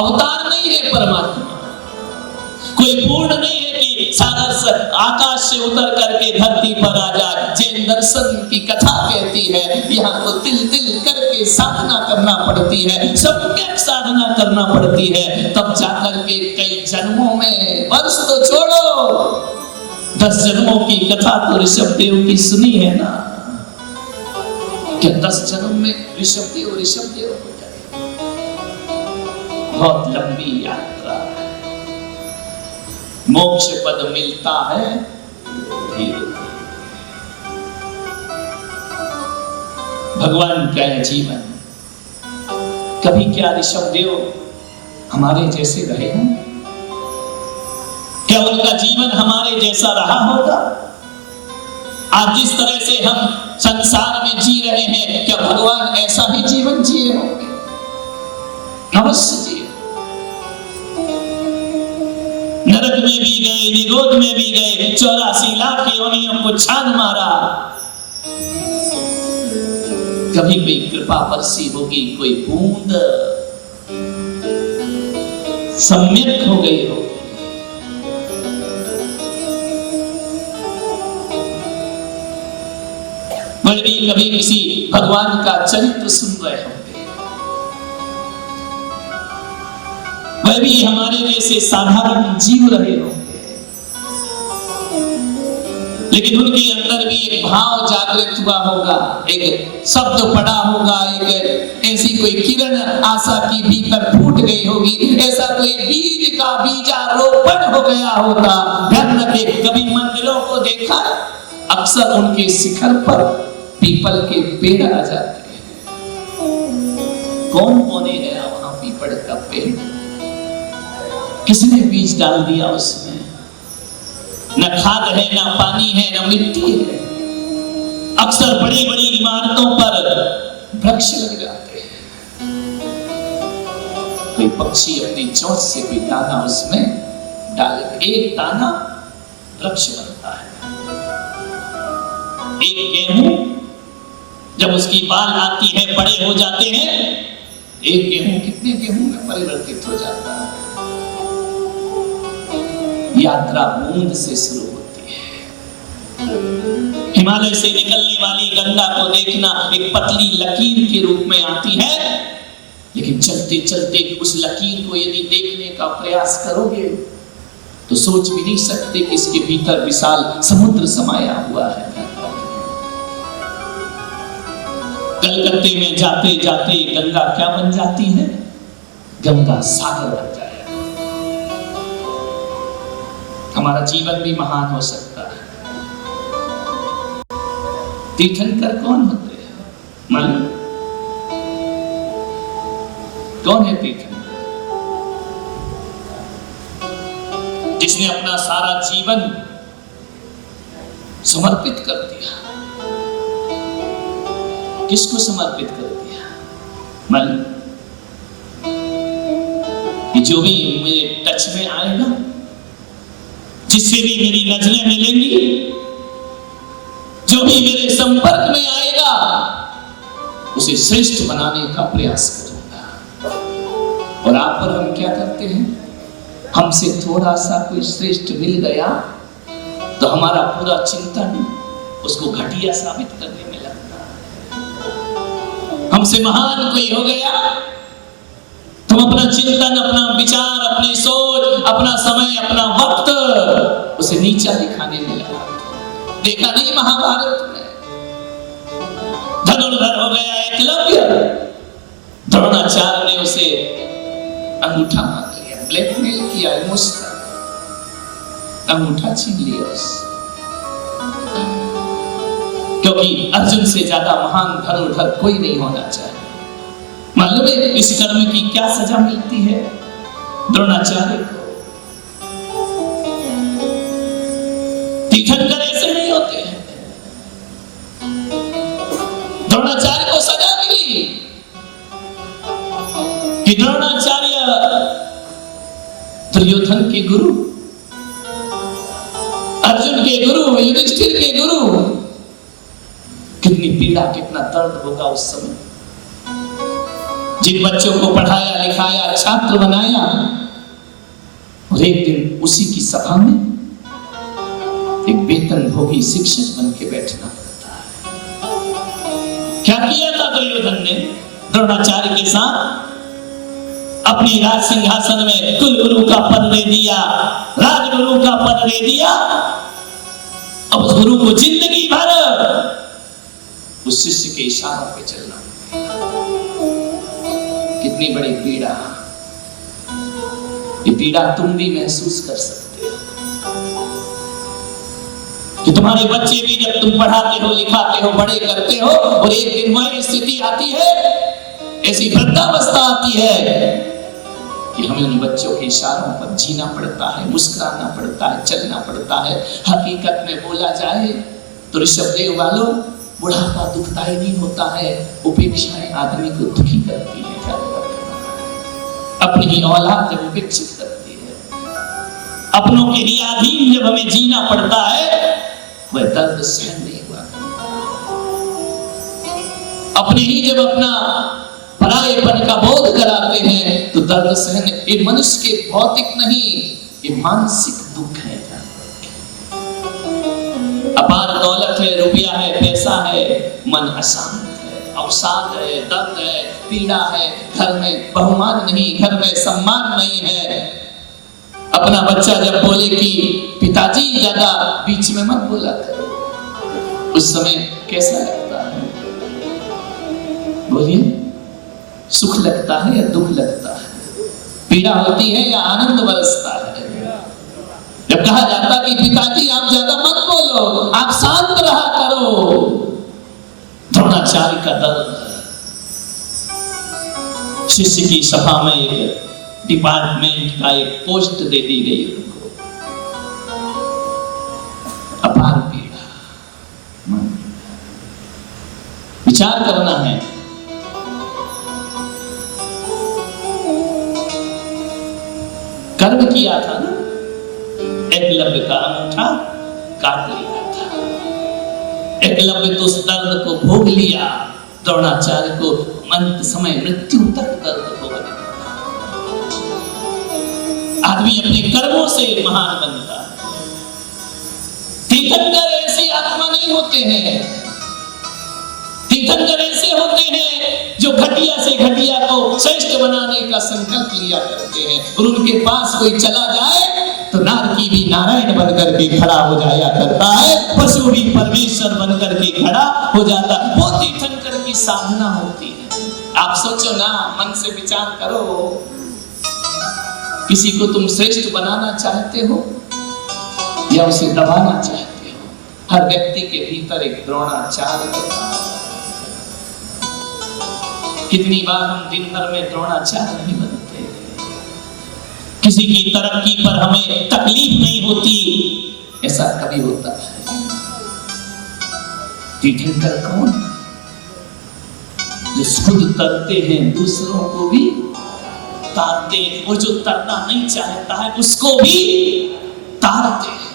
अवतार नहीं है परमात्मा। कोई पूर्ण नहीं है कि सागर से आकाश से उतर करके धरती पर आ जाए। जैन दर्शन की कथा कहती है यहाँ तो तिल तिल करके साधना करना पड़ती है, सम्यक साधना करना पड़ती है, तब जाकर के कई जन्मों में, वर्ष तो छोड़ो 10 जन्मों की कथा तो ऋषभ देव की सुनी है ना, क्या 10 जन्म में ऋषभ देव हो जाए। बहुत लंबी यात्रा है, मोक्ष पद मिलता है धीरे। भगवान का है जीवन। कभी क्या ऋषभ देव हमारे जैसे रहे हैं? क्या उनका जीवन हमारे जैसा रहा होगा? आज जिस तरह से हम संसार में जी रहे हैं, क्या भगवान ऐसा ही जीवन जिए होंगे? अवश्य जिए। नरक में भी गए, निरोध में भी गए, 84 लाख योनियों को छान मारा। कभी कोई कृपा बरसी होगी, कोई बूंद सम्यक हो गई होगी। वह भी कभी किसी भगवान का चरित्र सुन रहे होंगे, वह भी हमारे जैसे साधारण जीव रहे होंगे, लेकिन उनके अंदर भी एक भाव जागृत हुआ होगा, एक शब्द पड़ा होगा, एक ऐसी कोई किरण आशा की भीतर फूट गई होगी, ऐसा कोई बीज का बीजारोपण हो गया होगा। ध्यान रखे, कभी मंदिरों को देखा, अक्सर उनके शिखर पर पीपल के पेड़ आ जाते हैं। कौन बोने गया वहां पीपल का पेड़? किसने बीज डाल दिया उसमें? न खाद है, न पानी है, न मिट्टी है। अक्सर बड़ी बड़ी इमारतों पर वृक्ष लग जाते हैं। कोई पक्षी अपनी चोंच से कोई दाना उसमें डाल, एक दाना वृक्ष बनता है। एक गेहूं जब उसकी बाल आती है, बड़े हो जाते हैं, एक गेहूं कितने गेहूं में परिवर्तित हो जाता है। यात्रा बूंद से शुरू होती है। हिमालय से निकलने वाली गंगा को देखना एक पतली लकीर के रूप में आती है, लेकिन चलते चलते उस लकीर को यदि देखने का प्रयास करोगे तो सोच भी नहीं सकते कि इसके भीतर विशाल समुद्र समाया हुआ है। कलकत्ते में जाते जाते गंगा क्या बन जाती है? गंगा सागर बन जाए। हमारा जीवन भी महान हो सकता है। तीर्थंकर कौन होते हैं मालूम? कौन है तीर्थंकर? जिसने अपना सारा जीवन समर्पित कर दिया। किसको समर्पित कर दिया मालूम? कि जो भी मेरे टच में आएगा, जिससे भी मेरी नजरें मिलेंगी, जो भी मेरे संपर्क में आएगा, उसे श्रेष्ठ बनाने का प्रयास करूंगा। और आप पर हम क्या करते हैं? हमसे थोड़ा सा कोई श्रेष्ठ मिल गया तो हमारा पूरा चिंतन उसको घटिया साबित करने में लगता है। हमसे महान कोई हो गया, तुम अपना चिंतन, अपना विचार, अपनी सोच, अपना समय, अपना वक्त उसे नीचा दिखाने में लगा। देखा नहीं महाभारत में? धनुर्धर हो गया एकलव्य, द्रोणाचार्य ने उसे अंगूठा मांग लिया, ब्लैकमेल किया, इमोशनल अंगूठा छीन लिया उससे, क्योंकि अर्जुन से ज्यादा महान धनुर्धर कोई नहीं होना चाहिए। मालूम है इस कर्म की क्या सजा मिलती है द्रोणाचार्य को? तीर्थंकर ऐसे नहीं होते हैं। द्रोणाचार्य को सजा मिली कि द्रोणाचार्य दुर्योधन के गुरु, अर्जुन के गुरु, युधिष्ठिर के गुरु। कितनी पीड़ा, कितना दर्द होगा उस समय। जिन बच्चों को पढ़ाया लिखाया, छात्र बनाया, और एक दिन उसी की सभा में एक वेतन भोगी शिक्षक बन के बैठना पड़ता है। क्या किया था दुर्योधन ने द्रोणाचार्य के साथ? अपनी राज सिंहासन में कुलगुरु का पद दे दिया, राजगुरु का पद दे दिया। अब उस गुरु को जिंदगी भर उस शिष्य के इशारों पे चलना। कितनी बड़ी पीड़ा, ये पीड़ा तुम भी महसूस कर सकते हो कि तुम्हारे बच्चे भी जब तुम पढ़ाते हो, लिखाते हो, बड़े करते हो और एक दिन वही स्थिति आती है, ऐसी वृद्धावस्था आती है कि हमें उन बच्चों के इशारों पर जीना पड़ता है, मुस्कुराना पड़ता है, चलना पड़ता है। हकीकत में बोला जाए तो ऋषभदेव वालों, बुढ़ापा दुखदाई नहीं होता है, उपेक्षाएं आदमी को दुखी करती है। अपनी ही औलाद जब उपेक्षित करती है, अपनों के लिए अधीन जब हमें जीना पड़ता है, वह दर्द सहन नहीं हुआ। अपने ही जब अपना परायेपन का बोध कराते हैं तो दर्द सहन। ये मनुष्य के भौतिक नहीं, ये मानसिक दुख है। अपार दौलत है, रुपया है, पैसा है, मन अशांत है, अवसाद है, दर्द है, पीड़ा है, घर में बहुमान नहीं, घर में सम्मान नहीं है। अपना बच्चा जब बोले कि पिताजी ज्यादा बीच में मत बोला करो, उस समय कैसा लगता है? बोलिए, सुख लगता है या दुख लगता है? पीड़ा होती है या आनंद बरसता है? जब कहा जाता कि पिताजी आप ज्यादा मत बोलो, आप शांत रहा करो, द्रोणाचार्य का दर्द। शिष्य की सभा में एक डिपार्टमेंट का एक पोस्ट दे दी गई उनको। अपार पीड़ा, मन विचार करना है। कर्म किया था ना, एकलव्य का अंगूठा काट लिया था। एकलव्य तो उस दर्द को भोग लिया, द्रोणाचार्य को अंत समय मृत्यु तक दर्द भोगने। आदमी अपने कर्मों से महान बनता है। तीर्थंकर ऐसे आत्मा नहीं होते हैं। तीर्थंकर ऐसे होते हैं जो घटिया से घटिया को श्रेष्ठ बनाने का संकल्प लिया करते हैं, और उनके पास कोई चला जाए तो नारकी भी नारायण बनकर के खड़ा हो जाया करता है, पशु भी परमेश्वर बनकर के खड़ा हो जाता। वो तीर्थंकर की साधना होती है। आप सोचो ना, मन से विचार करो, किसी को तुम श्रेष्ठ बनाना चाहते हो या उसे दबाना चाहते हो? हर व्यक्ति के भीतर एक द्रोणाचार्य है। कितनी बार हम दिन भर में द्रोणाचार्य नहीं बनते? किसी की तरक्की पर हमें तकलीफ नहीं होती, ऐसा कभी होता है? तीर्थंकर कौन? जो खुद तरते हैं दूसरों को भी तारते हैं, और जो तरना नहीं चाहता है उसको भी तारते हैं।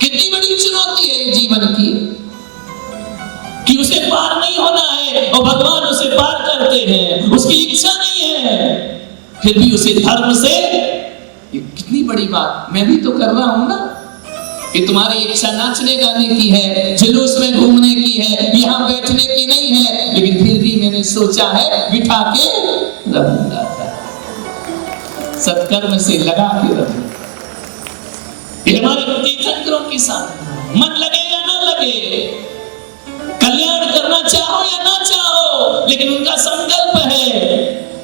कितनी बड़ी चुनौती है ये जीवन की कि उसे पार नहीं होना है और भगवान उसे पार करते हैं। उसकी इच्छा नहीं है, फिर भी उसे धर्म से। ये कितनी बड़ी बात। मैं भी तो कर रहा हूं ना कि तुम्हारी इच्छा नाचने गाने की है, जुलूस में घूमने की है, यहाँ बैठने की नहीं है, लेकिन फिर भी मैंने सोचा है बिठा के रहूंगा, सत्कर्म से लगा के रहूंगा। ये हमारे तीर्थंकरों की साथ मन लगे या ना लगे, कल्याण करना चाहो या ना चाहो, लेकिन उनका संकल्प है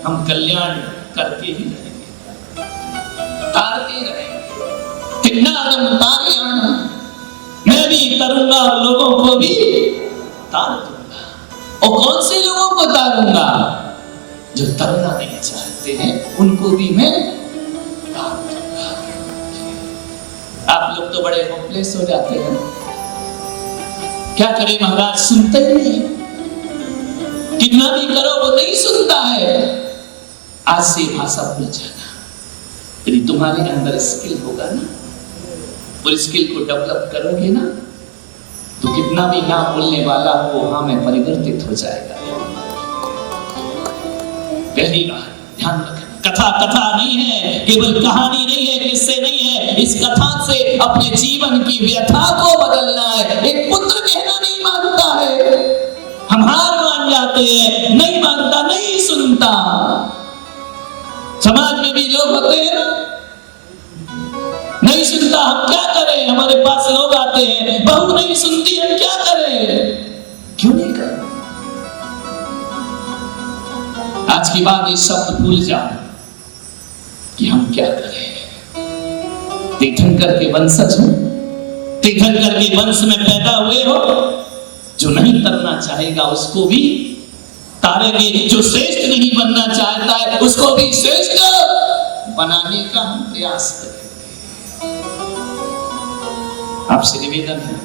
हम कल्याण करके ही रहेंगे, तारते रहेंगे। किन्नारम तारयाणम, मैं भी तरूंगा और लोगों को भी तार दूंगा। और कौन से लोगों को तारूंगा? जो तरना नहीं चाहते हैं उनको भी मैं तार दूंगा। आप लोग तो बड़े होपलेस हो जाते हैं, क्या करें महाराज, सुनते ही नहीं, कितना भी करो वो नहीं सुनता है। आज से भाषा भूल जाना। यदि तुम्हारे अंदर स्किल होगा ना, और स्किल को डेवलप करोगे ना, तो कितना भी ना बोलने वाला हो हाँ में परिवर्तित हो जाएगा। पहली बात ध्यान रखना, कथा कथा नहीं है, केवल कहानी नहीं है, किस्से नहीं है, इस कथा से अपने जीवन की व्यथा को बदलना है। एक पुत्र कहना नहीं मानता है, हम हार मान जाते हैं, नहीं मानता, नहीं सुनता। समाज में भी लोग होते हैं ना, नहीं सुनता, हम क्या करें? हमारे पास लोग आते हैं, बहू नहीं सुनती, हम क्या करें? क्यों नहीं करें? आज के बाद ये शब्द भूल जाओ कि हम क्या करें। तीर्थंकर के वंशज हो, तीर्थंकर के वंश में पैदा हुए हो, जो नहीं तरना चाहेगा उसको भी तारेंगे, जो श्रेष्ठ नहीं बनना चाहता है उसको भी श्रेष्ठ बनाने का हम प्रयास करेंगे। आपसे निवेदन है,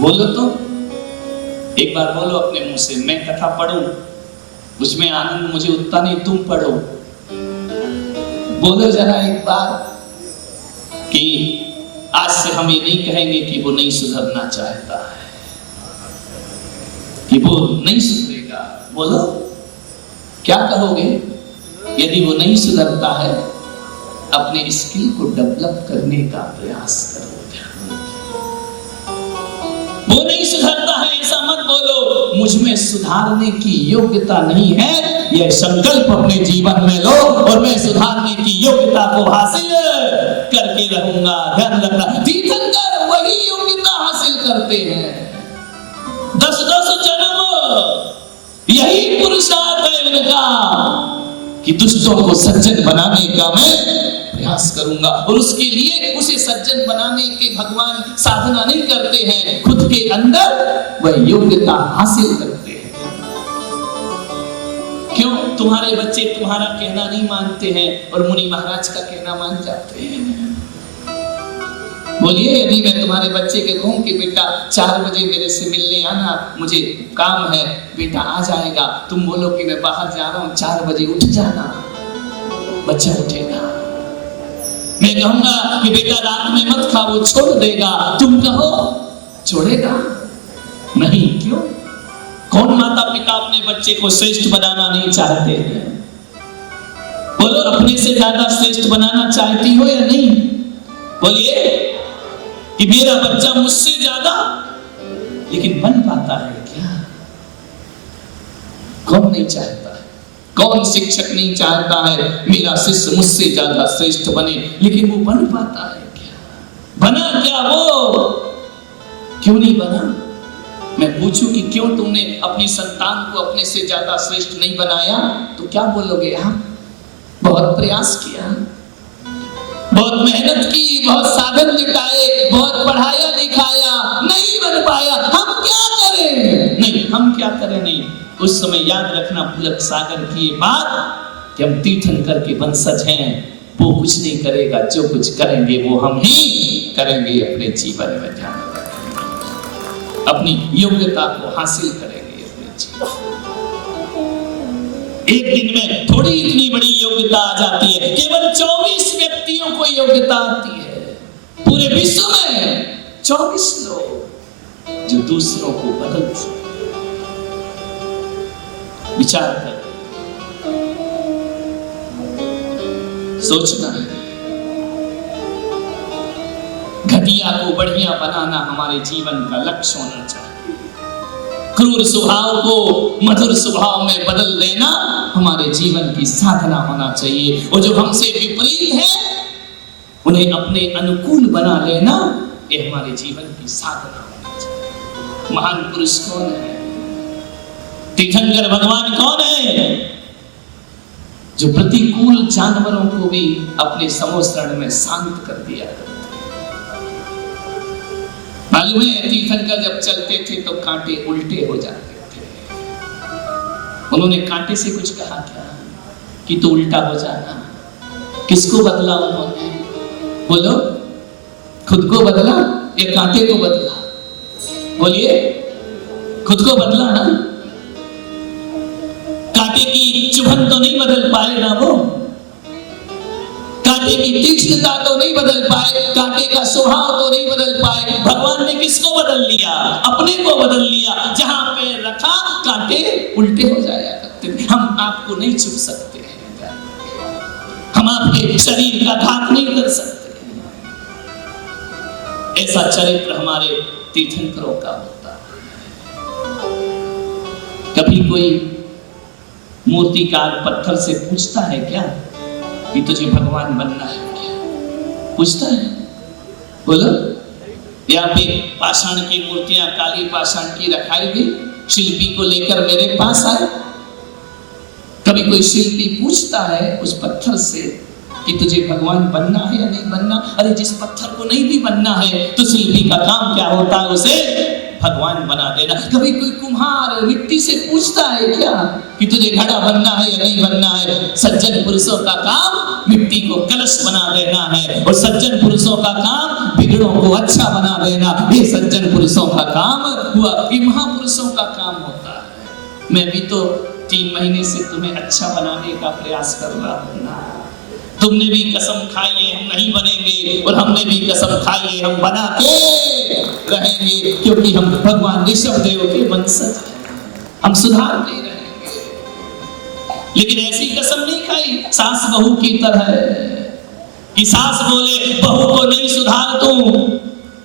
बोलो तो, एक बार बोलो अपने मुंह से, मैं कथा पढ़ूं, उसमें आनंद मुझे उतना नहीं, तुम पढ़ो। बोलो जरा एक बार कि आज से हम ये नहीं कहेंगे कि वो नहीं सुधरना चाहता है, कि वो नहीं सुधरेगा। बोलो, क्या कहोगे? यदि वो नहीं सुधरता है, अपने स्किल को डेवलप करने का प्रयास करो। वो नहीं सुधरता है ऐसा मत बोलो, मुझ में सुधारने की योग्यता नहीं है, यह संकल्प अपने जीवन में लो और मैं सुधारने की योग्यता को हासिल करके रहूंगा। ध्यान रखना, तीर्थंकर वही योग्यता हासिल करते हैं। 10-10 जन्म यही पुरुषार्थ है उनका कि दुष्टों को सज्जन बनाने का मैं प्रयास करूंगा। और उसके लिए उसे सज्जन बनाने के भगवान साधना नहीं करते हैं, खुद के अंदर वह योग्यता हासिल करते हैं। क्यों? तुम्हारे बच्चे तुम्हारा कहना नहीं मानते हैं और मुनि महाराज का कहना मान जाते हैं। बोलिए, यदि मैं तुम्हारे बच्चे के कहूं कि बेटा 4 बजे मेरे से मिलने आना, मुझे काम है, बेटा आ जाएगा, तुम बोलो कि मैं बाहर जा रहा हूं, 4 बजे उठ जाना, बच्चा उठेगा। मैं कहूंगा कि बेटा रात में मत खा, वो छोड़ देगा, तुम कहो छोड़ेगा नहीं। क्यों? कौन माता पिता अपने बच्चे को श्रेष्ठ बनाना नहीं चाहते हैं? बोलो, अपने से ज्यादा श्रेष्ठ बनाना चाहती हो या नहीं? बोलिए कि मेरा बच्चा मुझसे ज्यादा, लेकिन बन पाता है क्या? कौन नहीं चाहता है? कौन शिक्षक नहीं चाहता है मेरा शिष्य मुझसे ज्यादा श्रेष्ठ बने, लेकिन वो बन पाता है क्या? बना क्या वो? क्यों नहीं बना? मैं पूछूं कि क्यों तुमने अपनी संतान को अपने से ज्यादा श्रेष्ठ नहीं बनाया, तो क्या बोलोगे? आप बहुत प्रयास किया, बहुत मेहनत की, बहुत साधन जुटाए, बहुत पढ़ाया लिखाया, नहीं बन पाया, हम क्या करें? नहीं, हम क्या करें? नहीं, उस समय याद रखना पुलक सागर की ये बात कि हम तीर्थंकर के वंशज हैं। वो कुछ नहीं करेगा, जो कुछ करेंगे वो हम ही करेंगे अपने जीवन में। ध्यान रखेंगे, अपनी योग्यता को हासिल करेंगे अपने जीवन। एक दिन में थोड़ी इतनी बड़ी योग्यता आ जाती है, केवल 24 व्यक्तियों को योग्यता आती है। पूरे विश्व में 24 लोग जो दूसरों को बदल सकते। विचार कर, सोचना है। घटिया को बढ़िया बनाना हमारे जीवन का लक्ष्य होना चाहिए। क्रूर स्वभाव को मधुर स्वभाव में बदल देना हमारे जीवन की साधना होना चाहिए। और जो हमसे विपरीत है उन्हें अपने अनुकूल बना लेना, ये हमारे जीवन की साधना होनी चाहिए। महान पुरुष कौन है? तीर्थंकर भगवान कौन है? जो प्रतिकूल जानवरों को भी अपने समोसरण में शांत कर दिया करते। मालूम है, तीर्थंकर जब चलते थे तो कांटे उल्टे हो जाते थे। उन्होंने कांटे से कुछ कहा क्या कि तो उल्टा हो जाना? किसको बदला उन्होंने? बोलो, खुद को बदला या कांटे को बदला? बोलिए, खुद को बदला ना। कांटे की चुभन तो नहीं बदल पाए ना वो, कांटे की तीक्ष्णता तो नहीं बदल पाए, कांटे का स्वभाव तो नहीं बदल पाए। भगवान ने किसको बदल लिया? अपने को बदल लिया। जहां पैर रखा कांटे उल्टे हो जाया करते थे। हम आपको नहीं छू सकते हैं। आपके शरीर का घात नहीं कर सकते। ऐसा चरित्र हमारे तीर्थंकरों का होता है। कभी कोई मूर्तिकार पत्थर से पूछता है क्या कि तुझे भगवान बनना है क्या? पूछता है? बोलो। यहाँ पे पाषाण की मूर्तियां, काली पाषाण की रखाई गई, शिल्पी को लेकर मेरे पास आए। कभी कोई शिल्पी पूछता है उस पत्थर से कि तुझे भगवान बनना है या नहीं बनना? अरे जिस पत्थर को नहीं भी बनना है तो शिल्पी का काम क्या होता है? उसे भगवान बना देना। कभी कोई कुम्हार मिट्टी से पूछता है क्या कि तुझे घड़ा बनना है या नहीं बनना है? सज्जन पुरुषों का काम मिट्टी को कलश बना देना है, और सज्जन पुरुषों का काम बिगड़ों को अच्छा बना देना। ये सज्जन पुरुषों का काम हुआ, ये महापुरुषों का काम होता है। मैं भी तो 3 महीने से तुम्हें अच्छा बनाने का प्रयास कर रहा हूं ना। तुमने भी कसम खाई है हम नहीं बनेंगे, और हमने भी कसम खाई है हम बना के रहेंगे, क्योंकि हम भगवान ऋषभ देव के वंशज हैं, हम सुधारते रहेंगे। लेकिन ऐसी कसम नहीं खाई सास बहू की तरह कि सास बोले बहू को नहीं सुधार दूं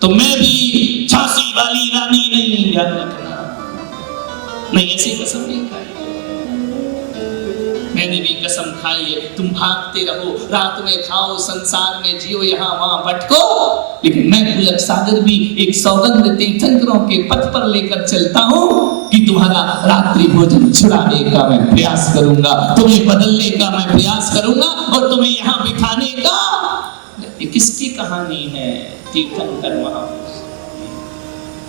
तो मैं भी झांसी वाली रानी नहीं, ध्यान रखना। नहीं, ऐसी कसम नहीं खाई। मैंने भी कसम खाई है तुम भागते रहो, रात में खाओ, संसार में जियो, यहाँ वहां भटको, लेकिन मैं पुलक सागर भी एक सौगंध तीर्थंकरों के पथ पर लेकर चलता हूँ कि तुम्हारा रात्रि भोजन छुड़ाने का मैं प्रयास करूंगा, तुम्हें बदलने का मैं प्रयास करूंगा, और तुम्हें यहाँ बिठाने का। ये किसकी कहानी है? तीर्थंकर महापुरुष।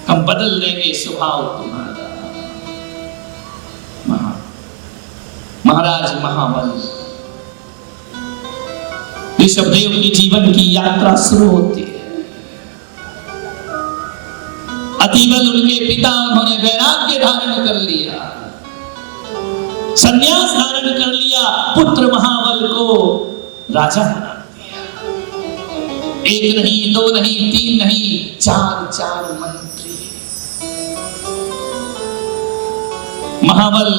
हम बदल देंगे स्वभाव तुम्हारा। महाराज महाबल ऋषभदेव की जीवन की यात्रा शुरू होती है। अतिबल उनके पिता, उन्होंने वैराग्य धारण कर लिया, संन्यास धारण कर लिया, पुत्र महाबल को राजा बना दिया। 1 नहीं, 2 नहीं, 3 नहीं, 4 मंत्री। महाबल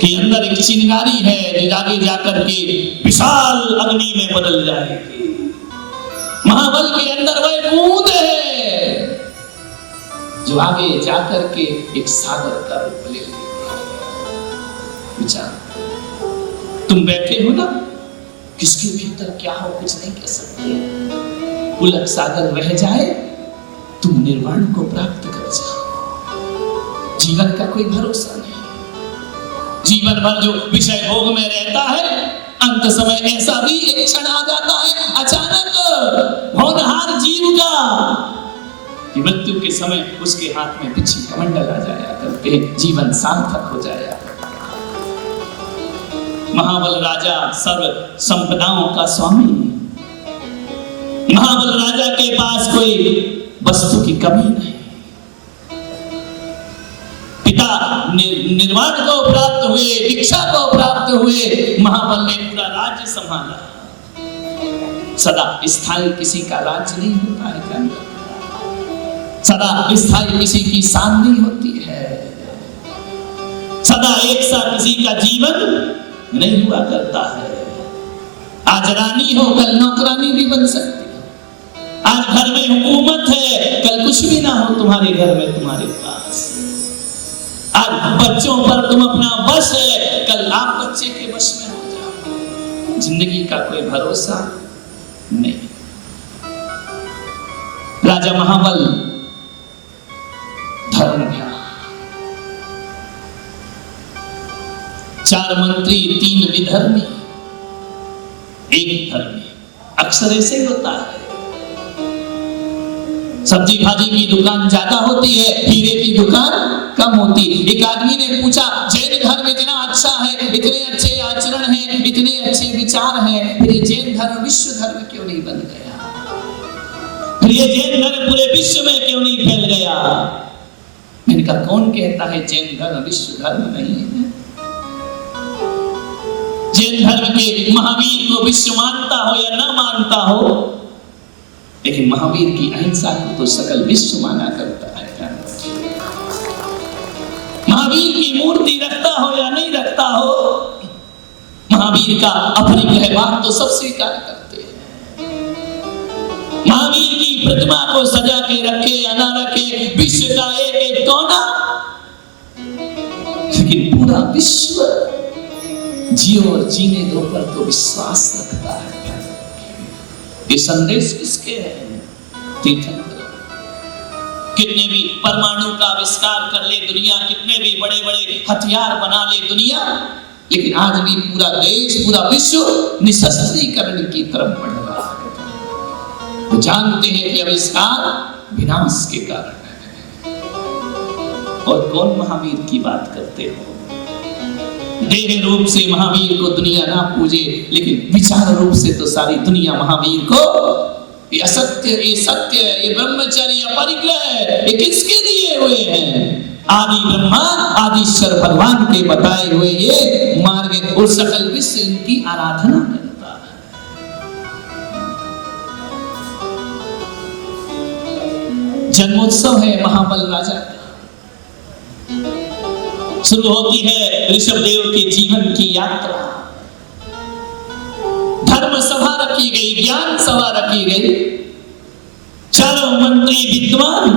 के अंदर एक चिंगारी है जो आगे जाकर के विशाल अग्नि में बदल जाएगी। महाबल के अंदर वह बूंद है जो आगे जाकर के एक सागर का रूप ले लेगी। विचार, तुम बैठे हो ना, किसके भीतर क्या हो कुछ नहीं कह सकते। पुलक सागर बह जाए, तुम निर्वाण को प्राप्त कर जाओ। जीवन का कोई भरोसा नहीं। जीवन भर जो विषय भोग में रहता है, अंत समय ऐसा भी एक क्षण आ जाता है अचानक होनहार जीव का कि मृत्यु के समय उसके हाथ में पिछी कमंडल आ जाया करते, जीवन सार्थक हो जाया। महाबल राजा सर्व संपदाओं का स्वामी। महाबल राजा के पास कोई वस्तु की कमी नहीं। पिता निर्वाण को प्राप्त हुए, दीक्षा को प्राप्त हुए, महाबल ने पूरा राज्य संभाला। सदा स्थायी किसी का राज्य नहीं होता है क्या? सदा स्थायी किसी की शान नहीं होती है। सदा एक सा किसी का जीवन नहीं हुआ करता है। आज रानी हो, कल नौकरानी भी बन सकती है। आज घर में हुकूमत है, कल कुछ भी ना हो तुम्हारे घर में, तुम्हारे पास। आज बच्चों पर तुम अपना वश है, कल आप बच्चे के वश में हो जाओ। जिंदगी का कोई भरोसा नहीं। राजा महाबल धर्मज्ञ, 4 मंत्री, 3 विधर्मी, 1 धर्मी। अक्सर ऐसे होता है। सब्जी भाजी की दुकान ज्यादा होती है, हीरे की दुकान कम होती। एक आदमी ने पूछा, जैन धर्म इतना अच्छा है, इतने अच्छे आचरण हैं, इतने अच्छे विचार हैं, फिर ये जैन धर्म विश्व धर्म क्यों नहीं बन गया? फिर ये जैन धर्म पूरे विश्व में क्यों नहीं फैल गया? मैंने कहा, कौन कहता है जैन धर्म विश्व धर्म नहीं है? जैन धर्म के महावीर को विश्व मानता हो या ना मानता हो, लेकिन महावीर की अहिंसा को तो सकल विश्व माना करता है। महावीर की मूर्ति रखता हो या नहीं रखता हो, महावीर का अपरिग्रहवाद तो सब स्वीकार करते हैं। महावीर की प्रतिमा को सजा के रखे या ना रखे, विश्व का एक एक कोना, लेकिन पूरा विश्व जियो और जीने दो पर तो विश्वास रखता है। ये संदेश किसके हैं? तीर्थंकर। कितने भी परमाणु का आविष्कार कर ले दुनिया, कितने भी बड़े बड़े हथियार बना ले दुनिया, लेकिन आज भी पूरा देश, पूरा विश्व निशस्त्रीकरण की तरफ बढ़ रहा है। वो जानते हैं कि आविष्कार विनाश के कारण है। और कौन महावीर की बात करते हो? देह रूप से महावीर को दुनिया ना पूजे, लेकिन विचार रूप से तो सारी दुनिया महावीर को, ये असत्य, ये सत्य, ये ब्रह्मचर्य, ये परिग्रह, ये किसके दिए हुए हैं? आदि ब्रह्मा आदिश्वर भगवान के बताए हुए ये मार्ग, और सकल विश्व इनकी आराधना करता है। जन्मोत्सव है महाबल राजा का। शुरू होती है ऋषभदेव के जीवन की यात्रा। धर्म सभा रखी गई, ज्ञान सभा रखी गई, चारों मंत्री विद्वान।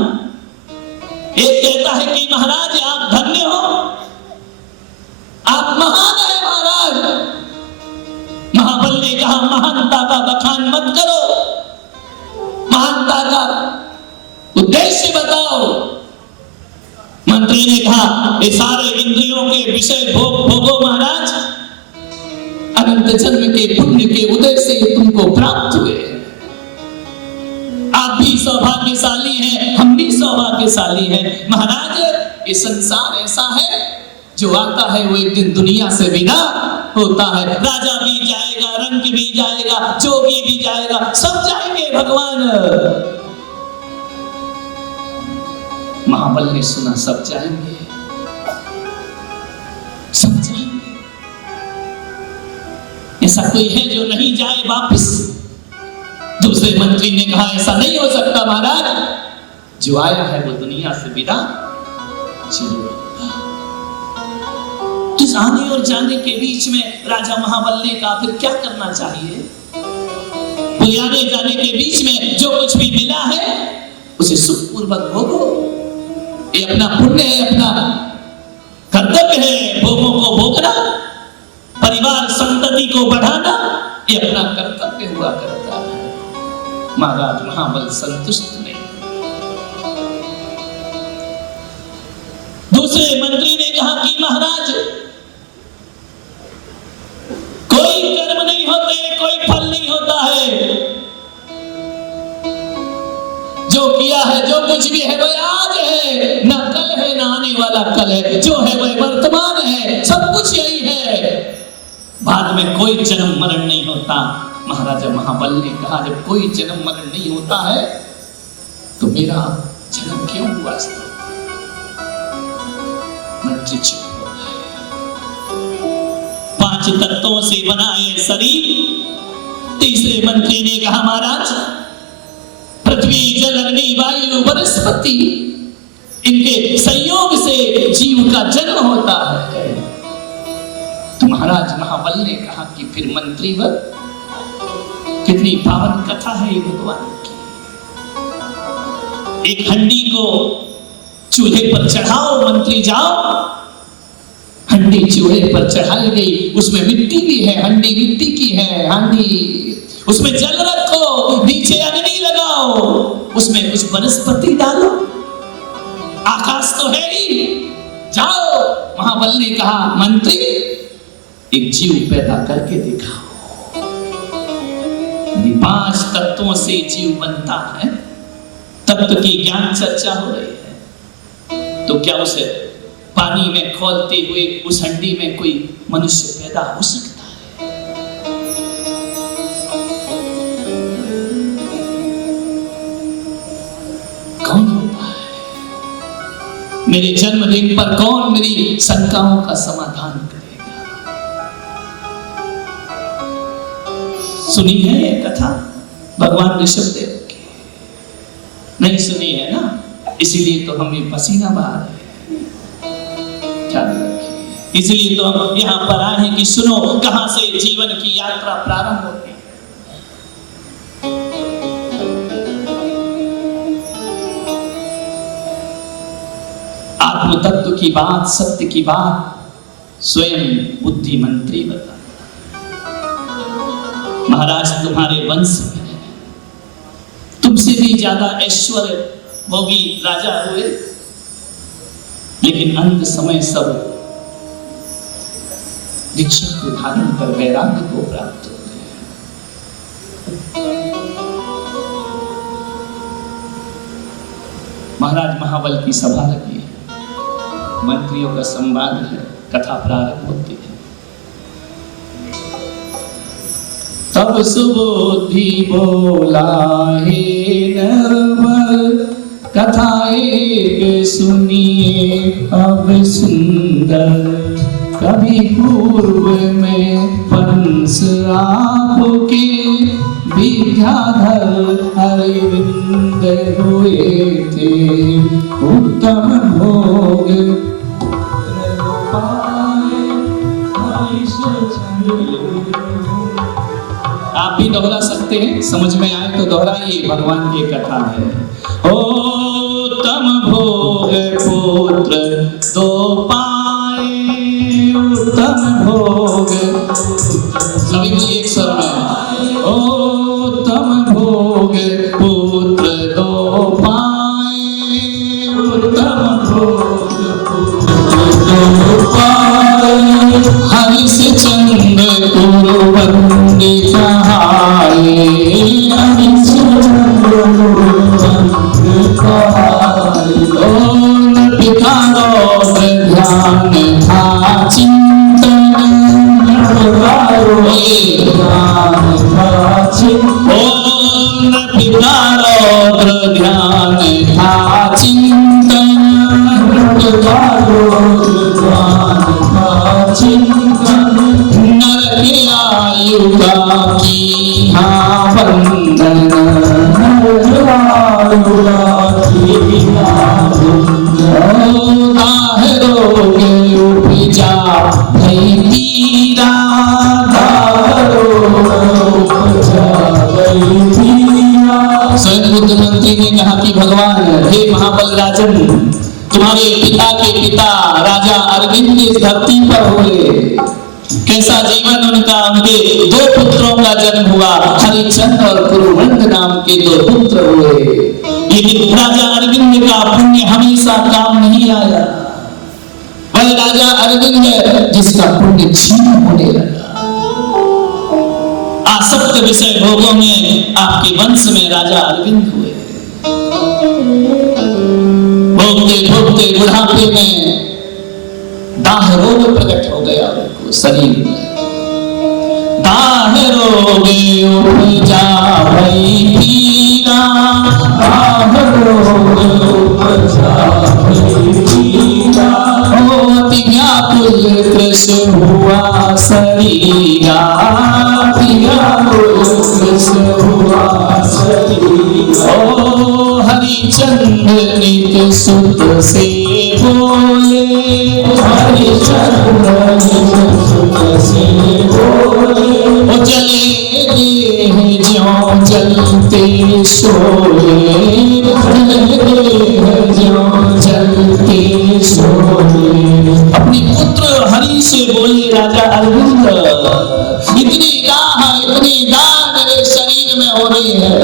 एक कहता है कि महाराज आप धन्य हो, आप महान है महाराज। महाबल ने कहा महानता का बखान मत करो, महानता का उद्देश्य बताओ। मंत्री ने कहा ये सारे इंद्रियों के विषय भोगो महाराज, अनंत जन्म के पुण्य के उदय से तुमको प्राप्त हुए। आप भी सौभाग्यशाली हैं, हम भी सौभाग्यशाली हैं महाराज। ये संसार ऐसा है, जो आता है वो एक दिन दुनिया से विदा होता है। राजा भी जाएगा, रंग भी जाएगा, जोगी भी जाएगा, सब जाएंगे भगवान। महाबल ने सुना सब जाएंगे, सब जाएंगे, ऐसा कोई है जो नहीं जाए वापिस? दूसरे मंत्री ने कहा ऐसा नहीं हो सकता महाराज, जो आया है वो दुनिया से विदा जरूर होगा। तो इस आने और जाने के बीच में राजा महाबल ने कहा फिर क्या करना चाहिए? वो आने जाने के बीच में जो कुछ भी मिला है उसे सुखपूर्वक भोगो। ये अपना पुण्य है, अपना कर्तव्य है भोगों को भोगना, परिवार संतति को बढ़ाना, ये अपना कर्तव्य हुआ करता है। महाराज महाबल संतुष्ट नहीं। दूसरे मंत्री ने कहा कि महाराज कोई कर्म नहीं होते, कोई फल नहीं होता है। जो किया है, जो कुछ भी है वह आज है, ना कल है, ना आने वाला कल है। जो है वह वर्तमान है, सब कुछ यही है। बाद में कोई जन्म मरण नहीं होता। महाराजा महाबल ने कहा जब कोई जन्म मरण नहीं होता है तो मेरा जन्म क्यों हुआ? मंत्री चुप हो गए। 5 तत्वों से बना यह शरीर। तीसरे मंत्री ने कहा महाराज पृथ्वी जल अग्नि वायु वनस्पति, इनके संयोग से जीव का जन्म होता है। तो महाराज महाबल ने कहा कि फिर मंत्रीवर कितनी पावन कथा है ये भगवान की। एक हंडी को चूल्हे पर चढ़ाओ, मंत्री जाओ। हंडी चूल्हे पर चढ़ाई गई, उसमें मिट्टी भी है, हंडी मिट्टी की है हांडी, उसमें जल रखो, नीचे अग्नि लगाओ, उसमें कुछ वनस्पति डालो, आकाश तो है ही, जाओ। महाबल ने कहा मंत्री एक जीव पैदा करके दिखाओ। 5 तत्वों से जीव बनता है, तत्व की ज्ञान चर्चा हो रही है। तो क्या उसे पानी में खोलते हुए उस हंडी में कोई मनुष्य पैदा हो सकता है? कौन होता है? मेरे जन्मदिन पर कौन मेरी शंकाओं का समाधान करेगा? सुनी है ये कथा भगवान ऋषभदेव की? नहीं सुनी है ना, इसीलिए तो हमें पसीना बहा रहे हैं। ख्याल रखिए, इसलिए तो हम यहाँ पर आए हैं कि सुनो कहां से जीवन की यात्रा प्रारंभ होती है। आत्म तत्व की बात, सत्य की बात स्वयं बुद्धिमंत्री बता। महाराज तुम्हारे वंश में तुमसे भी ज्यादा ऐश्वर्य भोगी राजा हुए, लेकिन अंत समय सब दीक्षा को धारण कर वैराग्य को प्राप्त हो गए। महाराज महाबल की सभा लगी, मंत्रियों का संवाद है, कथा प्रारंभ होती है। तब सुबुद्धि बोला हे नरवर, कथा एक सुनिए अब सुंदर। कभी पूर्व में पंस आपके विद्याधर अरविंद हुए थे। उत्तम भोग आप भी दोहरा सकते हैं, समझ में आए तो दोहराइए। भगवान की कथा है। ओ तम भोग पुत्र दो पाए, उत्तम भोग, सभी बोलिए एक स्वर में। ओ तम भोग पुत्र दो पाए, उत्तम भोग दो पाए। हरिश्चंद्र कुरुवंदी कहाए, हरिश्चंद्र कुरुवंदी कहाए। ओम पितारो ध्यान था चिंतन, ओम पितारो ध्यान था चिंतन, नर के आयु का की हाँ बंधन, रोग उपजा भई पीरा, स्वयं बुद्धिमंत्री ने कहा कि भगवान हे महाबल राजन, तुम्हारे पिता के पिता राजा अरविंद इस धरती पर हुए। कैसा जीवन उनका, उनके दो पुत्रों का जन्म हुआ, हरिचंद और कुरुवंद नाम के दो पुत्र हुए। लेकिन राजा अरविंद का पुण्य हमेशा काम नहीं आया। वह राजा अरविंद है जिसका पुण्य क्षीण होने लगा। आसक्त विषय भोगों में आपके वंश में राजा अरविंद हुए। भोगते भोगते बुढ़ापे में दाह रोग प्रकट हो गया उनको शरीर में। दाह रोग उपजा भई पीरा, दाह रोग उपजा भई पीरा। अति व्याकुल कृष हुआ शरीरा, व्याकुल कृष हुआ शरीरा। ओ हरिचंद्र नित सुत से बोले, हरिचंद्र नित सुत से बोले। ओ जले देह ज्यों जलते शोले, जले देह ज्यों जलते शोले। अपनी पुत्र हरि से बोले राजा अरविंद, इतनी दाह मेरे शरीर में हो रही है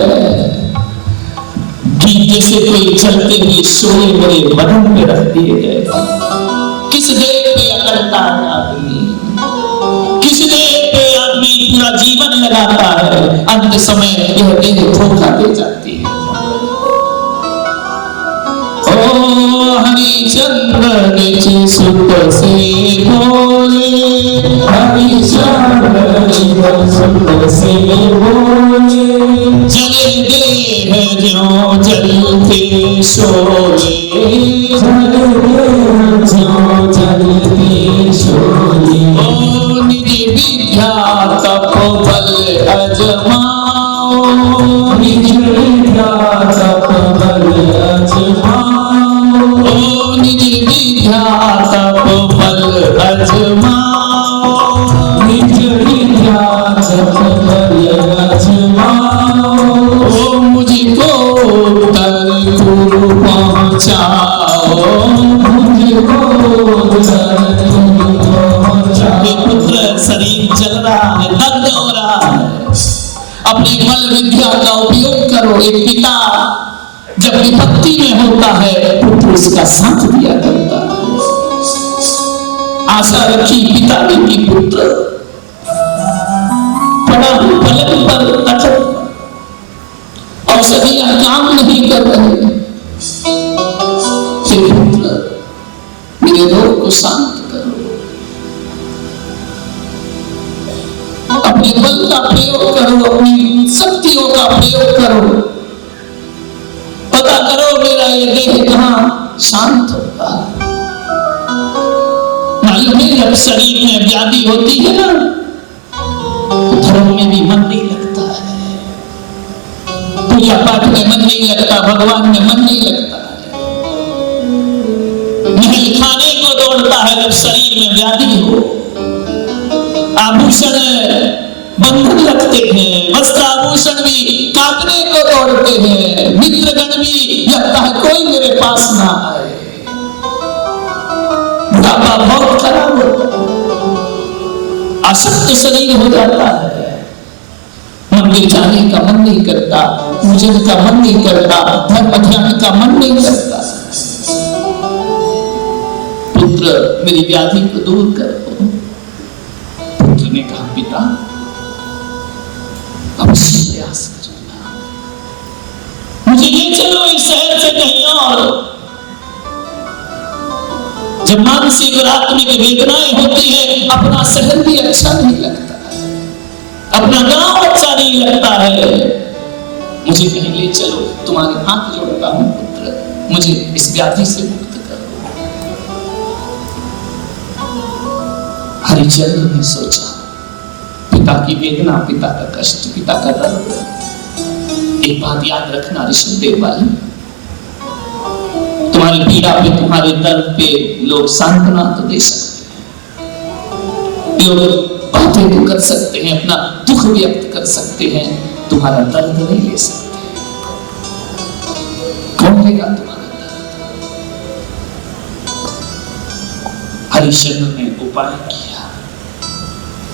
कि जैसे कोई चलते हुए शोले मेरे बदन में रख दिए गए। किस देह पे अकड़ता है आदमी, किस देह पे आदमी पूरा जीवन लगाता है, अंत समय यह देह धोखा दे जाती है। ओ हरिचंद्र निज सुत से बोले, हरिचंद्र निज सुत से बोले। जले देह ज्यों जलते शोले, जले देह ज्यों जलते शोले। ओ निज विद्या तप बल अजमाओ, निज विद्या तप बल अजमाओ। ओ निज विद्या तप बल अजमाओ। पिता जब विपत्ति में होता है पुत्र उसका साथ दिया करता है। आशा रखी पिता ने कि पुत्र पड़ा पलंग पर तखत औषधियां काम नहीं कर रहे, पुत्र मेरे रोग को शांत करो, अपने बल का प्रयोग करो, अपनी शक्तियों का प्रयोग करो, पता करो मेरा ये देह कहां शांत होगा। मालूम है जब शरीर में व्याधि होती है ना तो धर्म में भी मन नहीं लगता है, पूजा पाठ में मन नहीं लगता, भगवान में मन नहीं लगता है, महल खाने को दौड़ता है जब शरीर में व्याधि हो, आभूषण बंधन लगते हैं, वस्त्र आभूषण भी काटने को दौड़ते हैं, मित्रगण भी लगता है कोई मेरे पास ना आए, बुढ़ापा बहुत खराब होता है, आसक्त शरीर हो जाता है, मंदिर जाने का मन नहीं करता, पूजन का मन नहीं करता, धर्म ध्यान का मन नहीं करता। पुत्र मेरी व्याधि को दूर करो। पुत्र ने कहा पिता अवश्य प्रयास करूंगा, मुझे ले चलो इस शहर से कहीं और। जब मानसिक और आत्मिक वेदनाएं होती है अपना शहर भी अच्छा नहीं लगता है, अपना गांव अच्छा नहीं लगता है, मुझे कहीं ले चलो, तुम्हारे हाथ जोड़ता हूं पुत्र, मुझे इस व्याधि से मुक्त करो। हरिचंद्र ने सोचा पिता की वेदना, पिता का कष्ट, पिता का दर्द। एक बात याद रखना ऋषभदेव वाले, तुम्हारी पीड़ा पे, तुम्हारे दर्द पे लोग सांत्वना तो दे सकते हैं, लोग बातें तो कर सकते हैं, अपना दुख व्यक्त कर सकते हैं, तुम्हारा दर्द नहीं ले सकते। कौन लेगा तुम्हारा दर्द? हरिश्चंद्र ने उपाय किया,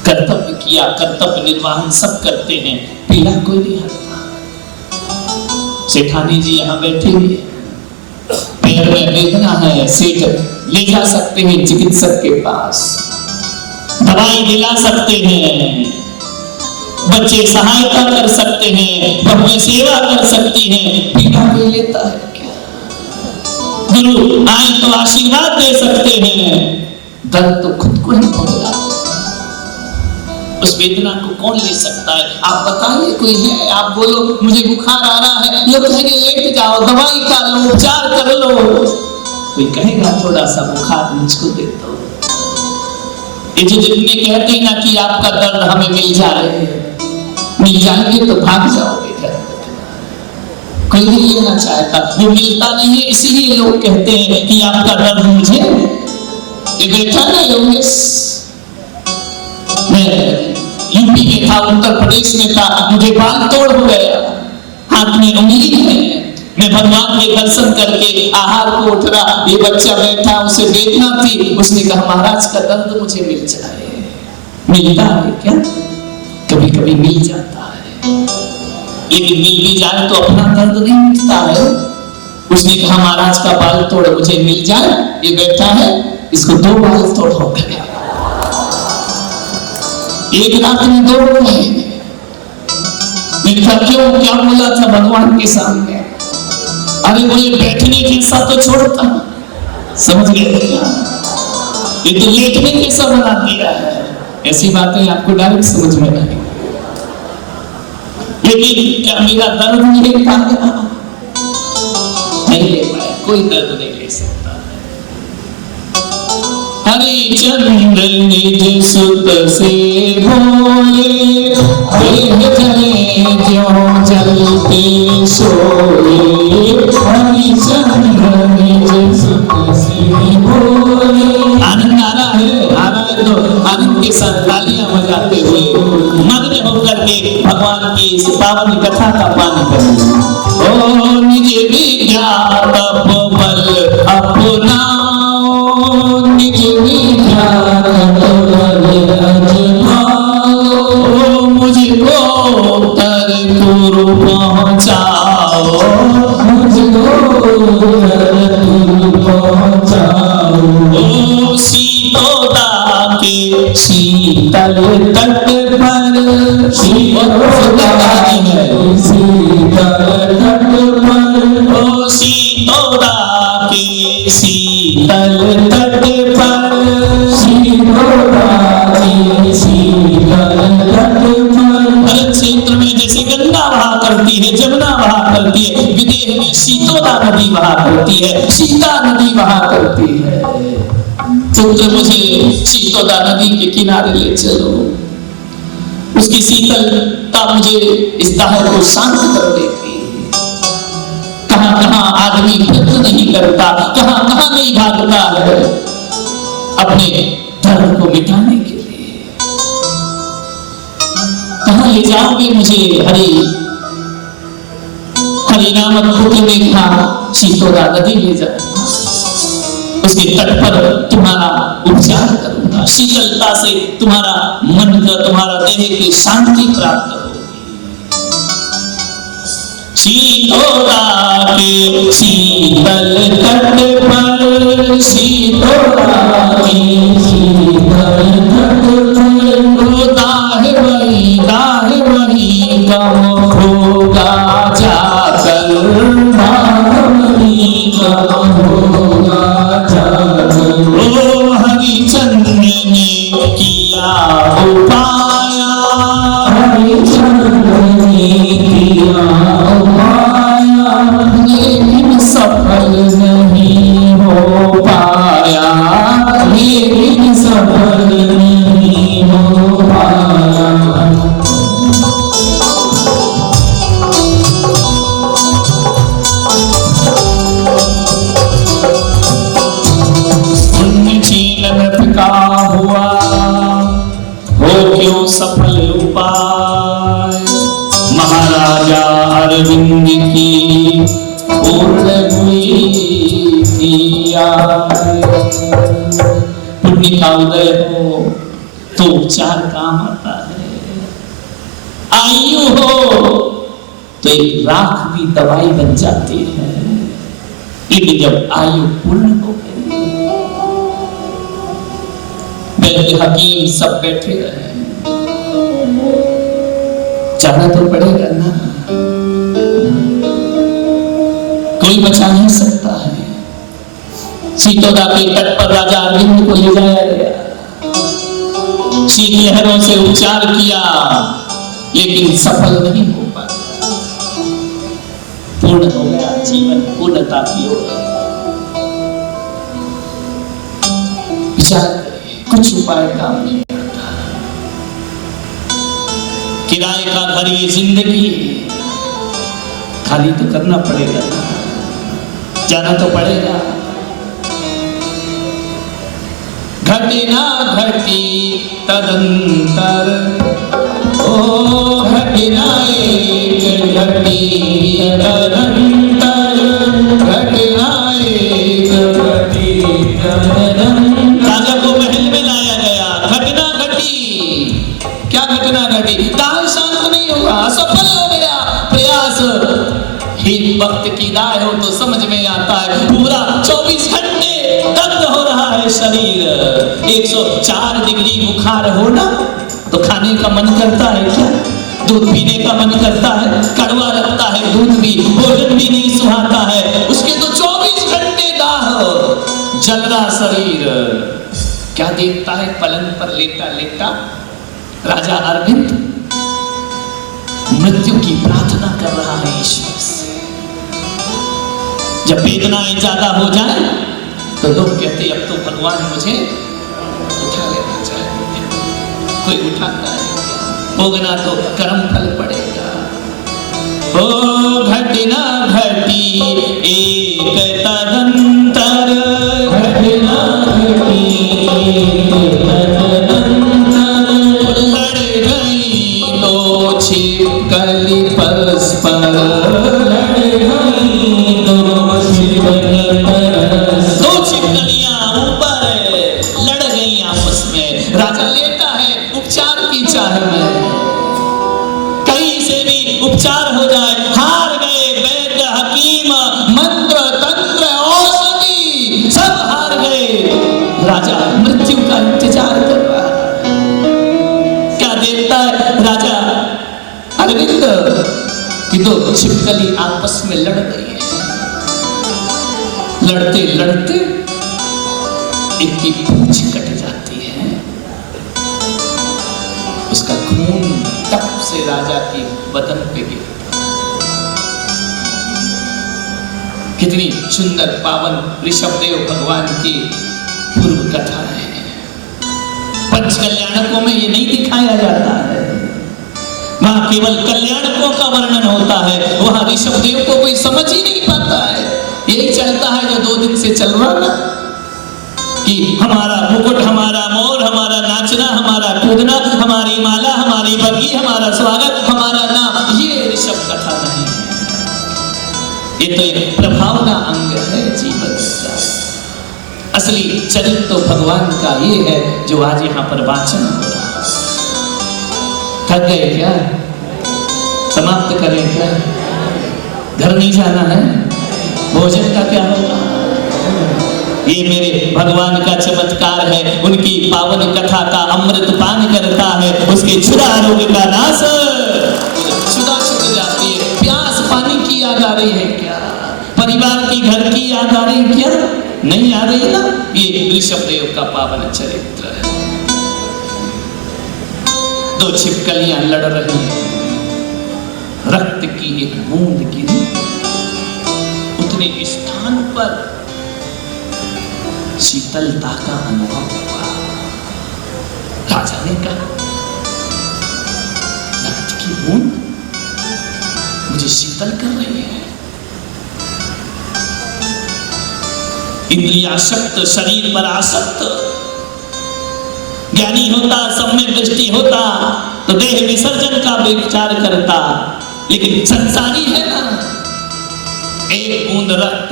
कर्तव्य किया, कर्तव्य निर्वाहन सब करते हैं, पीड़ा कोई नहीं हटता। सेठानी जी यहाँ बैठे हुए, पैर में वेदना है, सेठ ले जा सकते हैं चिकित्सक के पास, दवाई दिला सकते हैं, बच्चे सहायता कर सकते हैं, बहुएं सेवा कर सकती हैं, पीड़ा कोई लेता है क्या? गुरु आए तो आशीर्वाद दे सकते हैं, दर्द तो खुद को ही भोगना, उस वेदना को कौन ले सकता है? आप बताइए कोई है? आप बोलो मुझे बुखार आ रहा है, लोग कहेंगे लेट जाओ, दवाई खा लो, उपचार कर लो, कोई कहेगा थोड़ा सा बुखार मुझको दे दो। ये जो जितने कहते हैं ना कि आपका दर्द हमें मिल जाए, मिल जाएंगे तो भाग जाओगे घर, कोई नहीं लेना चाहता, वो मिलता नहीं है, इसीलिए लोग कहते हैं कि आपका दर्द मुझे। ये बैठा ना योगेश, मैं यूपी में था, उत्तर प्रदेश में था, मुझे बाल तोड़ हो गया, हाथ में उंगली है, मैं भगवान के दर्शन करके आहार को उठ रहा, ये बच्चा बैठा, उसे वेदना थी, उसने कहा महाराज का दर्द मुझे मिल जाए। मिलता है क्या? कभी कभी मिल जाता है, लेकिन मिल भी जाए तो अपना दर्द नहीं मिटता है। उसने कहा महाराज का बाल तोड़ मुझे मिल जाए, ये बैठा है, इसको 2 बाल तोड़ हो गया, एक रात में 2 हो गए। क्यों? क्या बोला था भगवान के सामने? अरे बोले बैठने जैसा तो छोड़ता, समझ गए? ये तो लेटने जैसा बना दिया है। ऐसी बातें आपको डायरेक्ट समझ में नहीं, लेकिन क्या मेरा दर्द नहीं ले पाया? नहीं ले पाया, कोई दर्द नहीं ले सकता। हरिचंद्र निज सुत से बोले, देह जले ज्यों जलते सोए। हरिचंद्र निज सुत से बोले। आनंद आ रहा है, तो आनंद के साथ तालियां बजाते हुए मग्न होकर के भगवान की इस पावन कथा का पान करें। ओ निज विद्या तप बल अपनाओ, निज विद्या तप बल अजमाओ, मुझको तरकुर पहुंचाओ। करती है, विदेह में शीतोदा नदी बहा करती है, सीता नदी बहा करती है। पुत्र मुझे शीतोदा नदी के किनारे ले चलो, उसकी शीतलता मुझे इस दाह को शांत कर देती है। कहां कहां आदमी प्रयत्न नहीं करता, कहां कहां नहीं भागता है अपने धर्म को मिटाने के लिए। कहां ले जाओगे मुझे हरि हरि नामक पुत्र में? कहा शीतोदा नदी ले जाओ, उसके तट पर तुम्हारा उपचार करूंगा, शीतलता से तुम्हारा मन का, तुम्हारा देह की शांति प्राप्त होगी। शीतोदा के शीतल तट पर, शीतोदा के शीतल तट पर, दाह वही गम होगा जाकर, वही गम होगा जाकर। ओ हरिचंद्र ने किया उपाया, हरिचंद्र ने किया उपाया, लेकिन सफल नहीं हो पाया, लेकिन सफल नहीं हो पाया। सफल उपाय महाराजा अरविंद की पूर्ण हुई थी आय। पुण्य का उदय हो तो उपचार काम आता है, आयु हो तो एक राख भी दवाई बन जाती है। लेकिन जब आयु पूर्ण हो गई, वैद्य हकीम सब बैठे रहे, जाना तो पड़ेगा ना, कोई बचा नहीं सकता है। शीतोदा के तट पर राजा अरविंद को ले जाया गया, शीत लहरों से उपचार किया, लेकिन सफल नहीं हो पाया। पूर्ण हो गया जीवन, पूर्णता की ओर। विचार कुछ उपाय काम नहीं, किराए का घर ये जिंदगी, खाली तो करना पड़ेगा ना, जाना तो पड़ेगा। घटे ना घटी तदंतर, ओ घटे ना एक घटी तदंतर, घटे ना एक घटी तदंतर। राजा को महल में लाया गया, घटना घटी। क्या घटना घटी? शांत नहीं होगा, असफल हो गया प्रयास। एक वक्त की राय हो तो समझ में आता है, पूरा 24 घंटे दग्ध हो रहा है शरीर। 104 डिग्री बुखार हो ना तो खाने का मन करता है क्या? दूध पीने का मन करता है, कड़वा लगता है दूध भी, भोजन भी नहीं सुहाता है। उसके तो 24 घंटे दाह, जल रहा शरीर। क्या देखता है? पलंग पर लेटा लेटा राजा अरविंद मृत्यु की प्रार्थना कर रहा है ईश्वर से। जब वेदनाएं ज्यादा हो जाए तो लोग कहते अब तो भगवान मुझे उठा लेना चाहिए। कोई उठाता है? भोगना तो कर्म फल पड़ेगा। ओ घटना घटी एक तदंतर, घटना घटी छिपकली परस्पर, दो छिपकलियां ऊपर लड़ गई आपस में। राजा लेटा है उपचार की चाह में, कहीं से भी उपचार हो जाए। हार गए वैद्य हकीम, मंत्र तंत्र औषधि सब हार गए। राजा मृत्यु का इंतजार कर रहा है। क्या देखता है राजा अरविंद कि दो छिपकली आपस में लड़ गई है। लड़ते लड़ते एक की पूंछ कट जाती है, उसका खून टप से राजा की बदन पे गिरता है। कितनी सुंदर पावन ऋषभदेव भगवान की पूर्व कथा है। पंच कल्याणकों में ये नहीं दिखाया जाता है, वहां केवल कल्याणकों का वर्णन होता है। वहां ऋषभदेव को कोई समझ ही नहीं पाता है। यही चलता है जो 2 दिन से चल रहा ना, कि हमारा मुकुट, हमारा मोर, हमारा नाचना, हमारा कूदना, हमारी माला, हमारी बग्गी, हमारा स्वागत, हमारा नाम, ये ऋषभ कथा नहीं है। ये तो एक प्रभावना अंग है जीवन का। असली चरित्र तो भगवान का ये है जो आज यहाँ पर वाचन हो रहा है। थक गए क्या? समाप्त करें क्या? घर नहीं जाना है? भोजन का क्या होगा? ये मेरे भगवान का चमत्कार है। उनकी पावन कथा का अमृत पान करता है, उसके क्षुधा रोग का नाश, क्षुधा छूट जाती है। प्यास पानी की याद आ रही है क्या? परिवार की, घर की याद आ रही है क्या? नहीं आ रही ना? ये ऋषभदेव का पावन चरित्र है। 2 छिपकलियां लड़ रही हैं, रक्त की एक बूंद गिरी, उतने स्थान पर शीतलता का अनुभव हुआ। राजा ने कहा, रक्त की बूंद मुझे शीतल कर रही है। इंद्रियासक्त, शरीर पर आसक्त ज्ञानी होता, सम्यक दृष्टि होता तो देह विसर्जन का विचार करता, लेकिन संसारी है ना, एक बूंद रक्त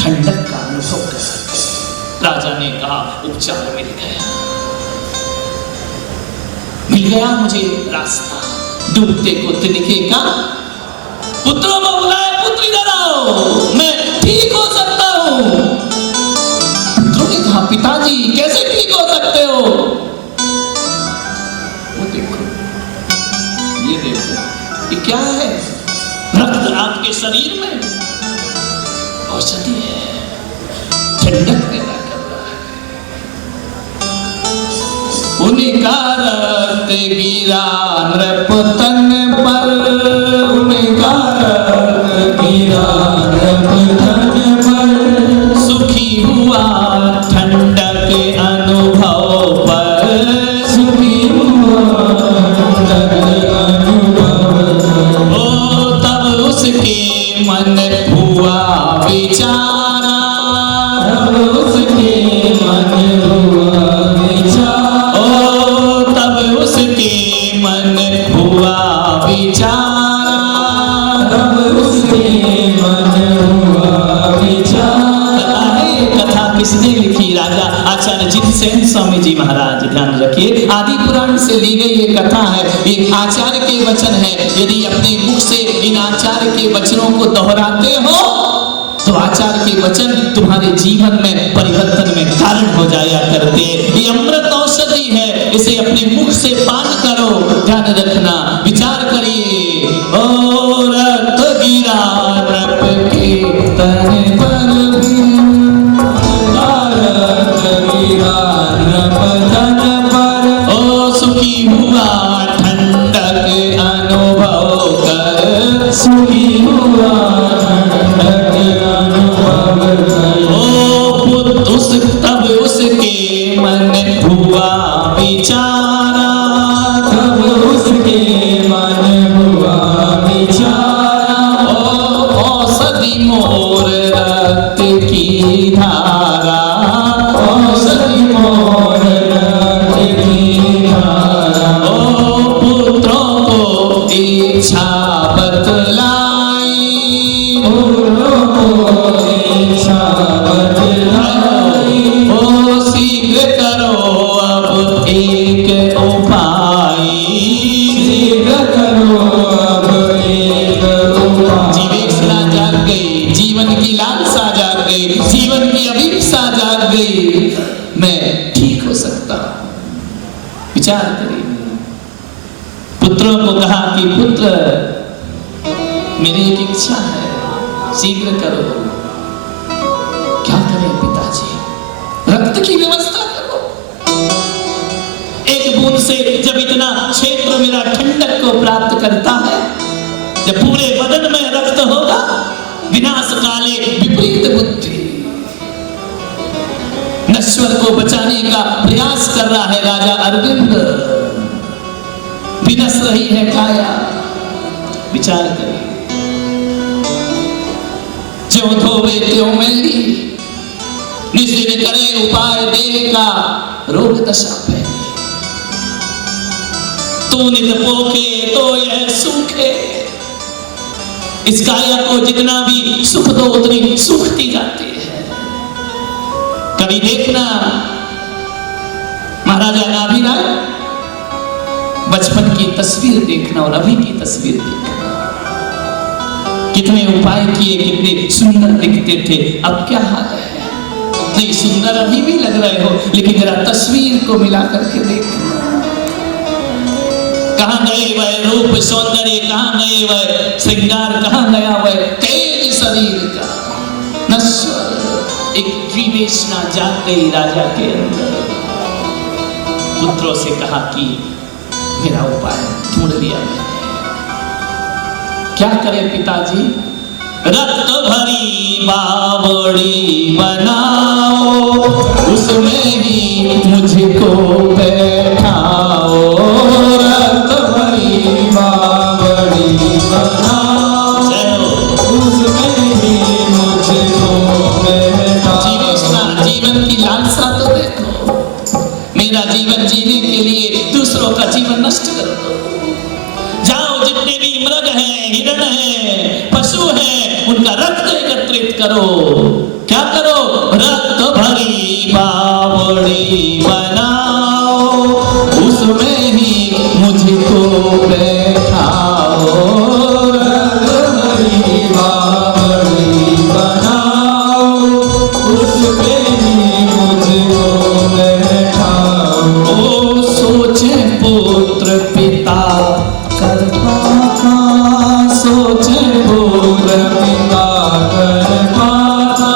ठंडक का अनुभव कर सके। राजा ने कहा, उपचार मिल गया मुझे रास्ता, डूबते को तिनके का। पुत्रों को बुलाए, पुत्र इधर आओ, मैं ठीक हो सकता हूं। पुत्रों ने कहा, पिताजी कैसे ठीक हो सकते हो? वो देखो, ये देखो, ये क्या है? रक्त आपके शरीर में औषधि है, ठंडक पैदा कर रहा है। उनका रक्त गिरा नृप तन पर, उनका रक्त गिरा नृप तन पर, सुखी हुआ ठंडक अनुभव पर, सुखी हुआ ठंडक अनुभव। ओ तब उसके मन हुआ विचारा, तब उसके मन हुआ विचारा। ओ तब उसके मन हुआ विचारा, तब उसके मन हुआ विचारा। कथा किसने लिखी? राजा आचार्य जिनसेन स्वामी जी महाराज। ध्यान रखिए, आदि पुराण से ली गई ये कथा है। ये आचार्य के वचन है। यदि अपने मुख से इन आचार्य के वचनों को दोहराते हो तो आचार्य के वचन तुम्हारे जीवन में परिवर्तन में कारण हो जाया करते हैं। ये अमृत औषधि है, इसे अपने मुख से पान करो। ध्यान रखना, विचार करिए। ओ रक्त गिरा नृप के तन पर, रक्त गिरा नृप तन पर, ओ सुखी हुआ ठंडक अनुभव कर, सुखी हुआ तब उसके मन हुआ विचारा, तब उसके मन हुआ विचारा। ओ औषधि मोर रक्त की धारा, औषधि मोर रक्त की धारा। ओ पुत्रों को इच्छा बतलाई, पुत्रों को इच्छा शीघ्र करो अब एक उपाय, शीघ्र करो अब एक उपाय। जीवेक्षणा जाग गई, जीवन की लालसा जाग गई, जीवन की अभिप्सा जाग गई। मैं ठीक हो सकता हूं। विचार करिए। पुत्रों को कहा कि पुत्र, मेरी एक इच्छा है, शीघ्र करो। क्या करें पिताजी? रक्त की व्यवस्था करो। एक बूंद से जब इतना क्षेत्र मेरा ठंडक को प्राप्त करता है, जब पूरे बदन में रक्त होगा, विनाश काले विपरीत बुद्धि। नश्वर को बचाने का प्रयास कर रहा है राजा अरविंद। विनस रही है काया, विचार करिए। ज्यों धोवे त्यों मैली, निश्चित करे उपाय देह का रोग दशा पे। तू नित पोखे तो यह सूखे। इस काया को जितना भी सुख दो उतनी सूखती जाती है। कभी देखना महाराजा नाभिराय, बचपन की तस्वीर देखना और अभी की तस्वीर देखना। कितने उपाय किए, कितने सुंदर दिखते थे, अब क्या हाल है। नहीं, सुंदर अभी भी लग रहे हो, लेकिन जरा तस्वीर को मिला करके देखना। कहां गए वह रूप सौंदर्य, कहां गए वह श्रृंगार, कहां गया वह तेज शरीर का। नश्वर एक विवेचना जाग गई राजा के अंदर। पुत्रों से कहा कि मेरा उपाय ढूंढ लिया मैंने। क्या करें पिताजी? रक्त भरी बावड़ी बनाओ, उसमें ही मुझको बैठाओ। रक्त भरी बावड़ी बनाओ, उसमें ही मुझको बैठाओ। जीवन की लालसा तो देखो। मेरा जीवन जीने के लिए दूसरों का जीवन नष्ट कर दो। जाओ, जितने भी मृग हैं, हिरण हैं, पशु हैं, उनका रक्त एकत्रित करो। क्या करो? रक्त भरी बावड़ी बनाओ, उसमें ही मुझको बैठाओ। रक्त भरी बावड़ी बनाओ, उसमें ही मुझको बैठाओ। ओ सोचे पुत्र पिता कर पाता, सोचे पुत्र पिता कर पाता।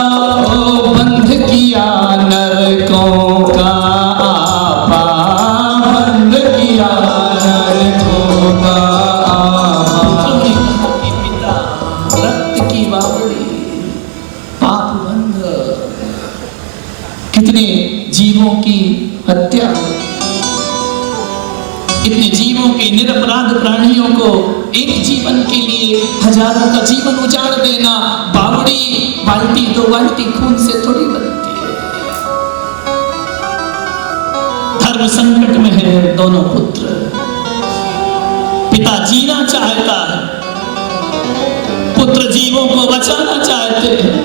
ओ बंध किया नरकों का आपा, बंध किया नरकों का आपा। पिता रक्त की बावड़ी, पाप बंध। कितने जीवों की हत्या, इतने जीवों के निरपराध प्राणियों को एक जीवन के लिए हजारों का जीवन उजाड़ देना। बावड़ी बाल्टी दो बाल्टी खून से थोड़ी बनती है। धर्म संकट में है दोनों पुत्र। पिता जीना चाहता है, पुत्र जीवों को बचाना चाहते हैं।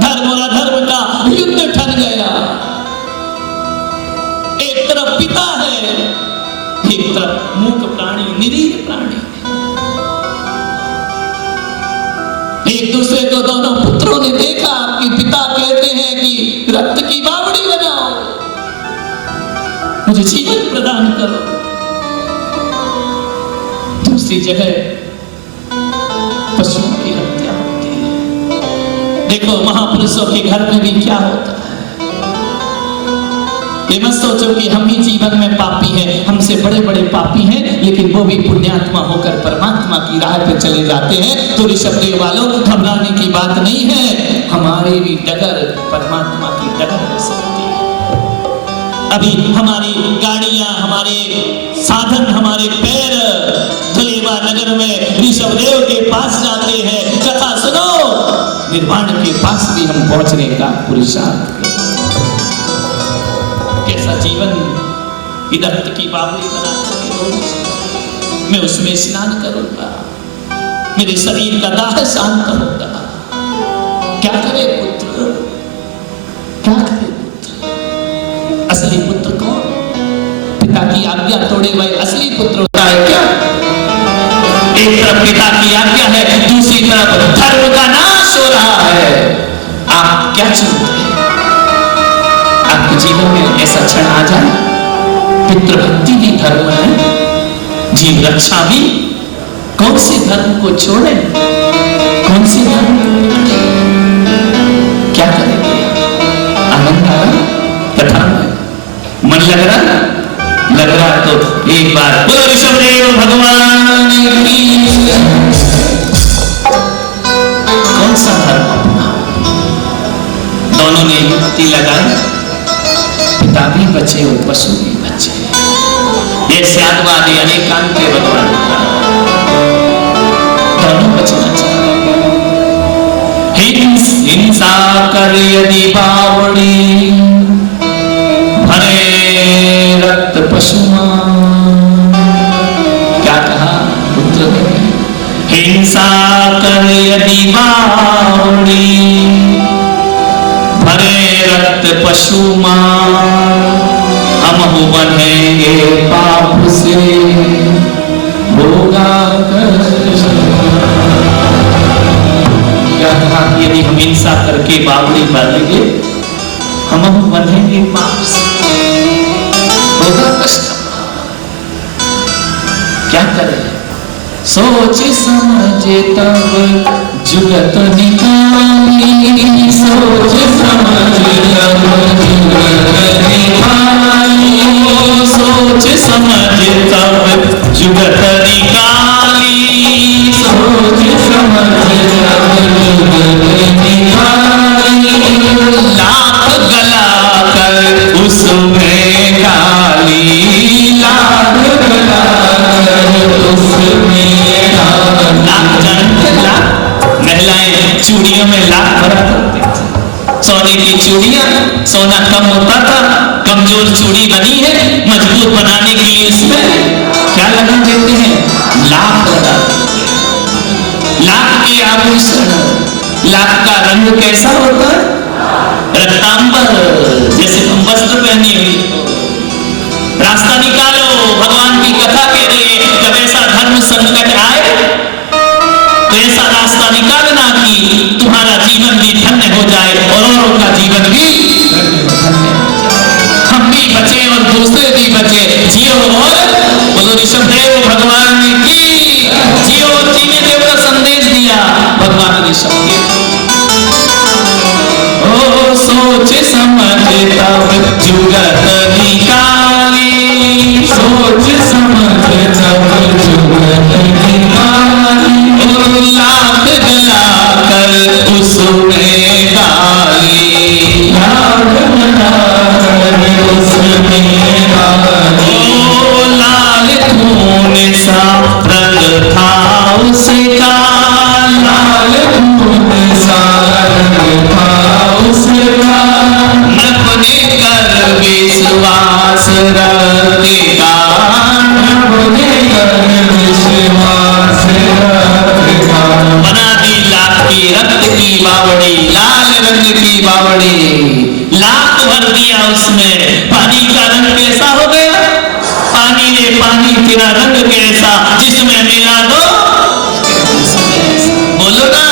धर्म और अधर्म का युद्ध ठन गया। एक तरफ पिता है, एक तरफ मूक प्राणी, निरीह प्राणी। एक दूसरे को दोनों पुत्रों ने देखा कि पिता कहते हैं कि रक्त की बावड़ी बनाओ, मुझे जीवन प्रदान करो। दूसरी जगह पशुओं की हत्या होती है। देखो महापुरुषों के घर में भी क्या होता है। ये मत सोचो कि हम ही जीवन में पापी हैं, हमसे बड़े बड़े पापी हैं, लेकिन वो भी पुण्यात्मा होकर परमात्मा की राह पे चले जाते हैं। तो ऋषभदेव वालों, घबराने की बात नहीं है। हमारी भी डगर परमात्मा की डगर हो सकती है। अभी हमारी गाड़ियां, हमारे साधन, हमारे पैर धुलेवा नगर में ऋषभदेव के पास जाते हैं। कथा सुनो, निर्वाण के पास भी हम पहुंचने का पुरुषार्थ करते हैं। कैसा जीवन की रक्त की बावड़ी बना करके रोज मैं उसमें स्नान करूंगा, मेरे शरीर का दाह शांत होगा। क्या करे पुत्र, क्या करे पुत्र? असली पुत्र कौन? पिता की आज्ञा तोड़े हुए असली पुत्र होता है क्या? एक तरफ पिता की आज्ञा है, दूसरी तरफ धर्म का नाश हो रहा है। आप क्या चाहते हैं? आपके जीवन में ऐसा क्षण आ जाए, पितृभक्ति भी धर्म है, जीव रक्षा भी। कौन से धर्म को छोड़े, कौन से धर्म को? क्या करेंगे? आनंद आ रहा कथा में, मन लग रहा तो एक बार बोलो ऋषभदेव भगवान की। कौन दोनों ने युक्ति लगाई, पिता भी बचे और पशु भी बचे। ये स्यादवादी अनेकांत के भगवान दोनों बचना चाहिए। हिंसा कर यदि बावड़ी, भरे रक्त पशुमान। क्या कहा पुत्र ने? हिंसा कर यदि बावड़ी, भरे रक्त पशुमान। हम बनेंगे पाप से होगा कष्ट। क्या कहा? यदि हम हिंसा करके बावड़ी बांधेंगे, हम बनेंगे पाप से होगा कष्ट। क्या करें? सोचे समझे तब जुगत निकाली, सोचे समझे तब जुगत निकाली, सोचे समझे तब जुगत निकाली, सोचे समझे तब जुगत निकाली। लाख गला कर उसमें डाली, लाख गला कर उसमें महिलाएं चूड़ियों में लाख भरा करती थी। सोने की चूड़ियां, सोना कम होता था, कमजोर चूड़ी बनी है, मजबूत बनाने के लिए इसमें क्या लगा देते हैं? लाख लगा देते हैं। लाख के आभूषण। लाख का रंग कैसा होता है? रक्तांबर, जैसे तुम वस्त्र पहनी हुई। रास्ता निकालो, भगवान की कथा कह रही है, जब ऐसा धर्म संकट आए तो ऐसा रास्ता निकालना कि तुम्हारा जीवन भी धन्य हो जाए और औरों का जीवन भी धन्य हो जाए। हम भी बचे और दूसरे भी बचे। जियो और बोलो ऋषभदेव भगवान की। जियो और जीने देव का संदेश दिया भगवान ऋषभदेव। ओ सोचे समझे तब जुगत निकाली, सोच समझे तब जुगत निकाली। लाख गला कर उसमें डाली, लाख गला कर उसमें डाली। ओ लाल खून सा रंग था उसका, लाल खून सा रंग था उसका। नपने कर विश्वास रखेगा, नपने कर विश्वास रखेगा। बना दी लाख की रक्त की बावड़ी, लाल रंग की बावड़ी। लाख भर दिया उसमें। पानी का रंग कैसा हो गया? पानी रे पानी तेरा रंग कैसा, जिसमें मिला दो बोलो ना।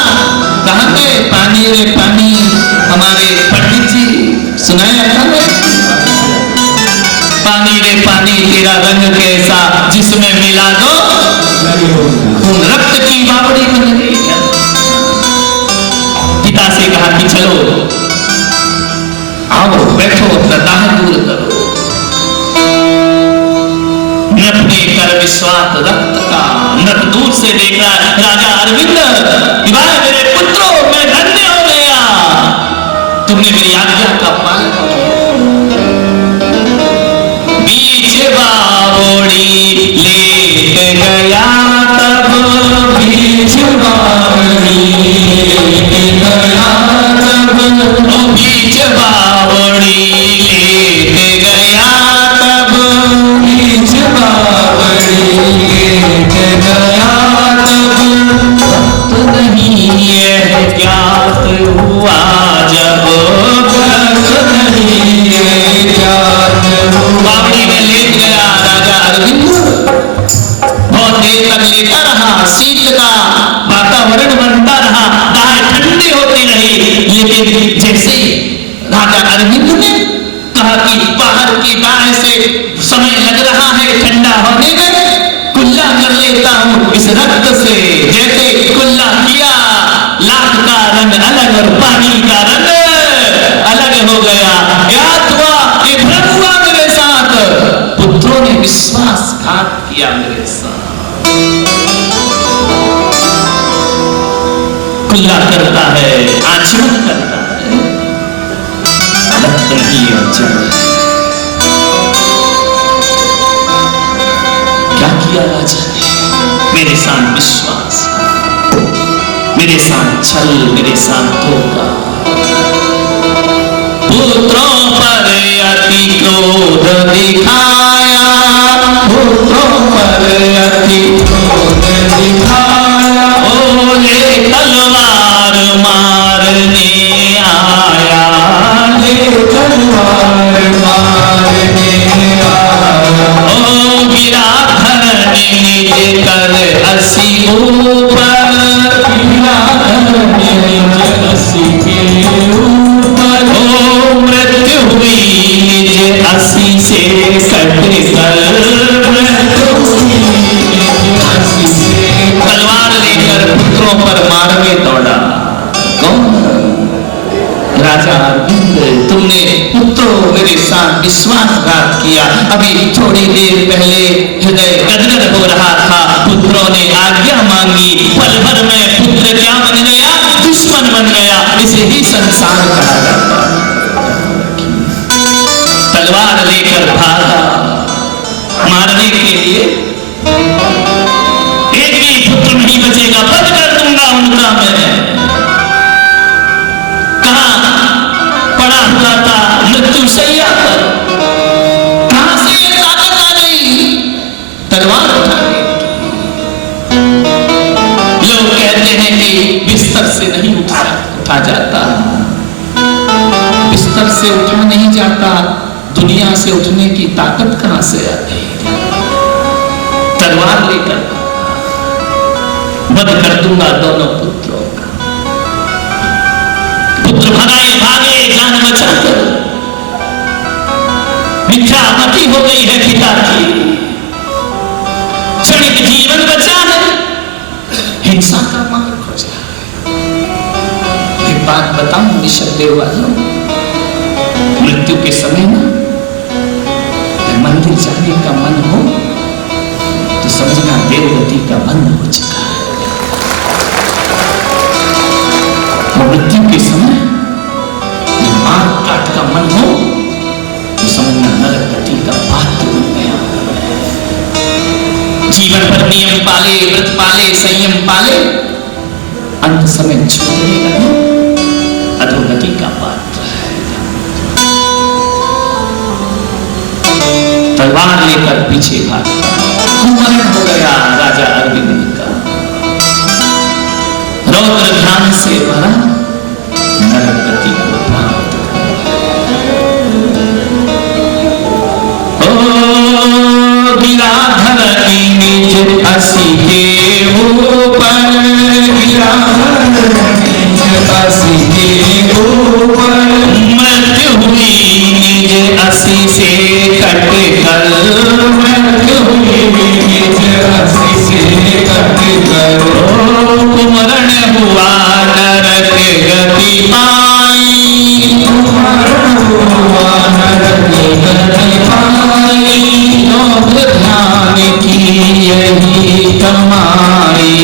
कहाँ गए पानी रे पानी? हमारे पंडित जी सुनाया था ना, पानी रे पानी तेरा रंग कैसा, जिसमें मिला दो खून। रक्त की बावड़ी बन गई। पिता से कहा कि चलो आओ बैठो, अपना दाह दूर करो। अपने कर विश्वास रक्त का नट दूर से देख रहा है राजा अरविंद। मेरे पुत्रों, मैं धन्य हो गया, तुमने मेरी आज्ञा का पालन किया। बीच बावड़ी लेट गया तब, बीच बावड़ी लेट गया तब, बीच बावड़ी लेट गया तब, बीच बावड़ी लेट गया तब। तो नहीं है ज्ञात हुआ जब, नहीं है ज्ञात हुआ। बावड़ी में लेट गया राजा अरविंद। बहुत देर तक लेटा रहा, शीत का वातावरण बनता रहा, दाएं ठंडी होती रही। लेकिन जैसे राजा अरविंद ने कहा कि बाहर की दाएं से समय लग रहा है ठंडा होने में, कुल्ला कर लेता हूं इस रक्त से। जैसे कुल्ला किया, लाख का रंग अलग और पानी का रंग अलग हो गया। ज्ञात हुआ, ये भ्रम हुआ मेरे साथ। पुत्रों ने विश्वासघात किया मेरे साथ। कुल्ला करता है, आचमन करता है। रक्त नहीं है, जल है। क्या किया राजा ने? मेरे साथ विश्वास, मेरे साथ छल, मेरे साथ धोखा। पुत्रों पर अति क्रोध दिखाया, पुत्रों पर अति क्रोध दिखाया। बोले तलवार मारने आया, ले तलवार मारने आया। ओ गिरा धरनी निज कर असी ऊपर, गिरा धरनी निज असी के ऊपर। ओ मृत्यु हुई निज असी से कट कर, तलवार लेकर पुत्रों पर मारने दौड़ा। कौन? राजा अरविंद, तुमने पुत्रों मेरे साथ विश्वासघात किया। अभी थोड़ी देर पहले हृदय गदगद हो रहा था, पुत्रों ने आज्ञा मांगी, पल भर में पुत्र क्या बन गया? दुश्मन बन गया। इसे ही संसार कहा जाता। तलवार लेकर भागा मारने के लिए। एक भी पुत्र नहीं बचेगा, बंद कर दूंगा उनका मैं। कहां पड़ा हुआ था मृत्यु शैया पर, कहां से ये ताकत आ गई तलवार उठाने की? लोग कहते हैं कि बिस्तर से नहीं उठा जाता, बिस्तर से उठा नहीं जाता, दुनिया से उठने की ताकत कहां से आती? तलवार लेकर वध कर दूंगा दोनों पुत्रों का। पुत्र भगाए भागे जान बचाकर। मिथ्या मति हो गई है पिता की, क्षणिक जीवन बचा है, हिंसा का मार्ग खोजा है। एक बात बताऊं निशब्देव वालों, मृत्यु के समय ना मंदिर जाने का मन हो तो समझना देवगति का बंध हो चुका है। और मृत्यु के समय मार काट का मन हो तो समझना नरक गति का पात्र बन गया। जीवन भर नियम पाले, व्रत पाले, संयम पाले, अंत समय छूटने लगे, अधोगति का पात्र। तलवार लेकर पीछे भागा, मरण हो गया राजा अरविंद का। रौद्र ध्यान से भरा नरक गति को प्राप्त कर। ओ गिरा धरनी निज असी के ऊपर, गिरा धरनी निज असी के ऊपर। मृत्यु हुई निज असी से कट कर, मृत्यु हुई निज असी से कट कर। कुमरण हुआ नरक गति पाई, कुमरण हुआ नरक गति पाई। योग ध्यान की यही कमाई,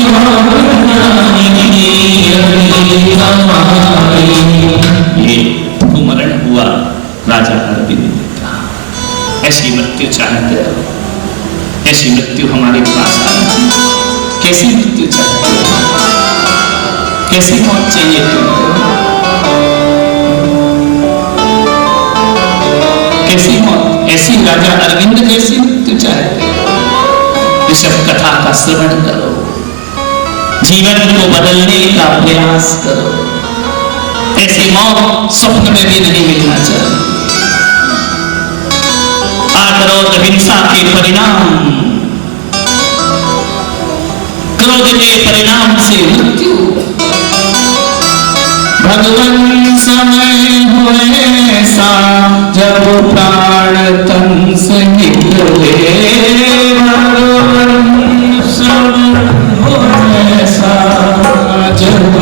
योग ध्यान की यही कमाई। ये कुमरण हुआ राजा अरविंद का। ऐसी मृत्यु चाहते हो? ऐसी मृत्यु हमारे पास आई। कैसी मृत्यु चाहते हो? कैसी मौत चाहिए तुमको? कैसी मौत? ऐसी राजा अरविंद जैसी मृत्यु चाहते हो? ऋषभ कथा का श्रवण करो, जीवन को बदलने का प्रयास करो। ऐसी मौत स्वप्न में भी नहीं मिलना चाहिए। क्रोध हिंसा के परिणाम, क्रोध के परिणाम से मृत्यु। भगवान समय हुए ऐसा जब प्राण तन से निकले, भगवान समय हुए ऐसा जब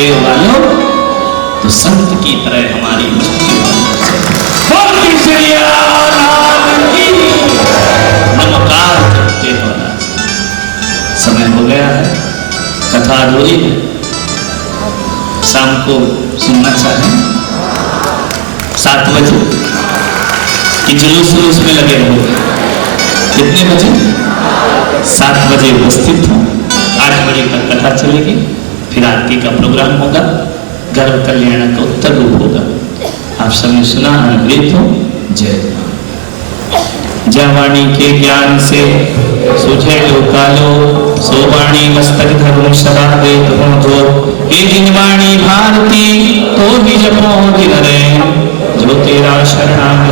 देव वालों, तो संत की तरह हमारी मृत्यु होनी चाहिए। बोल श्री राम की नमकार करते होना चाहिए। समय हो गया है, कथा अधूरी है। शाम को सुनना चाहें 7 बजे कि जुलूस में लगे रहो। कितने बजे? 7 बजे उपस्थित हो। 8 बजे तक कथा चलेगी, फिर आरती का प्रोग्राम होगा, गर्भ कल्याण का उत्तर रूप होगा। आप सबने सुना, अनुग्रहित हो। जय जय वाणी के ज्ञान से सुझे लोकालो, सो वाणी मस्तक धर्म सदा देत हो जो। हे जिन वाणी भारती तो भी जपो दिन रे, जो तेरा शरणागत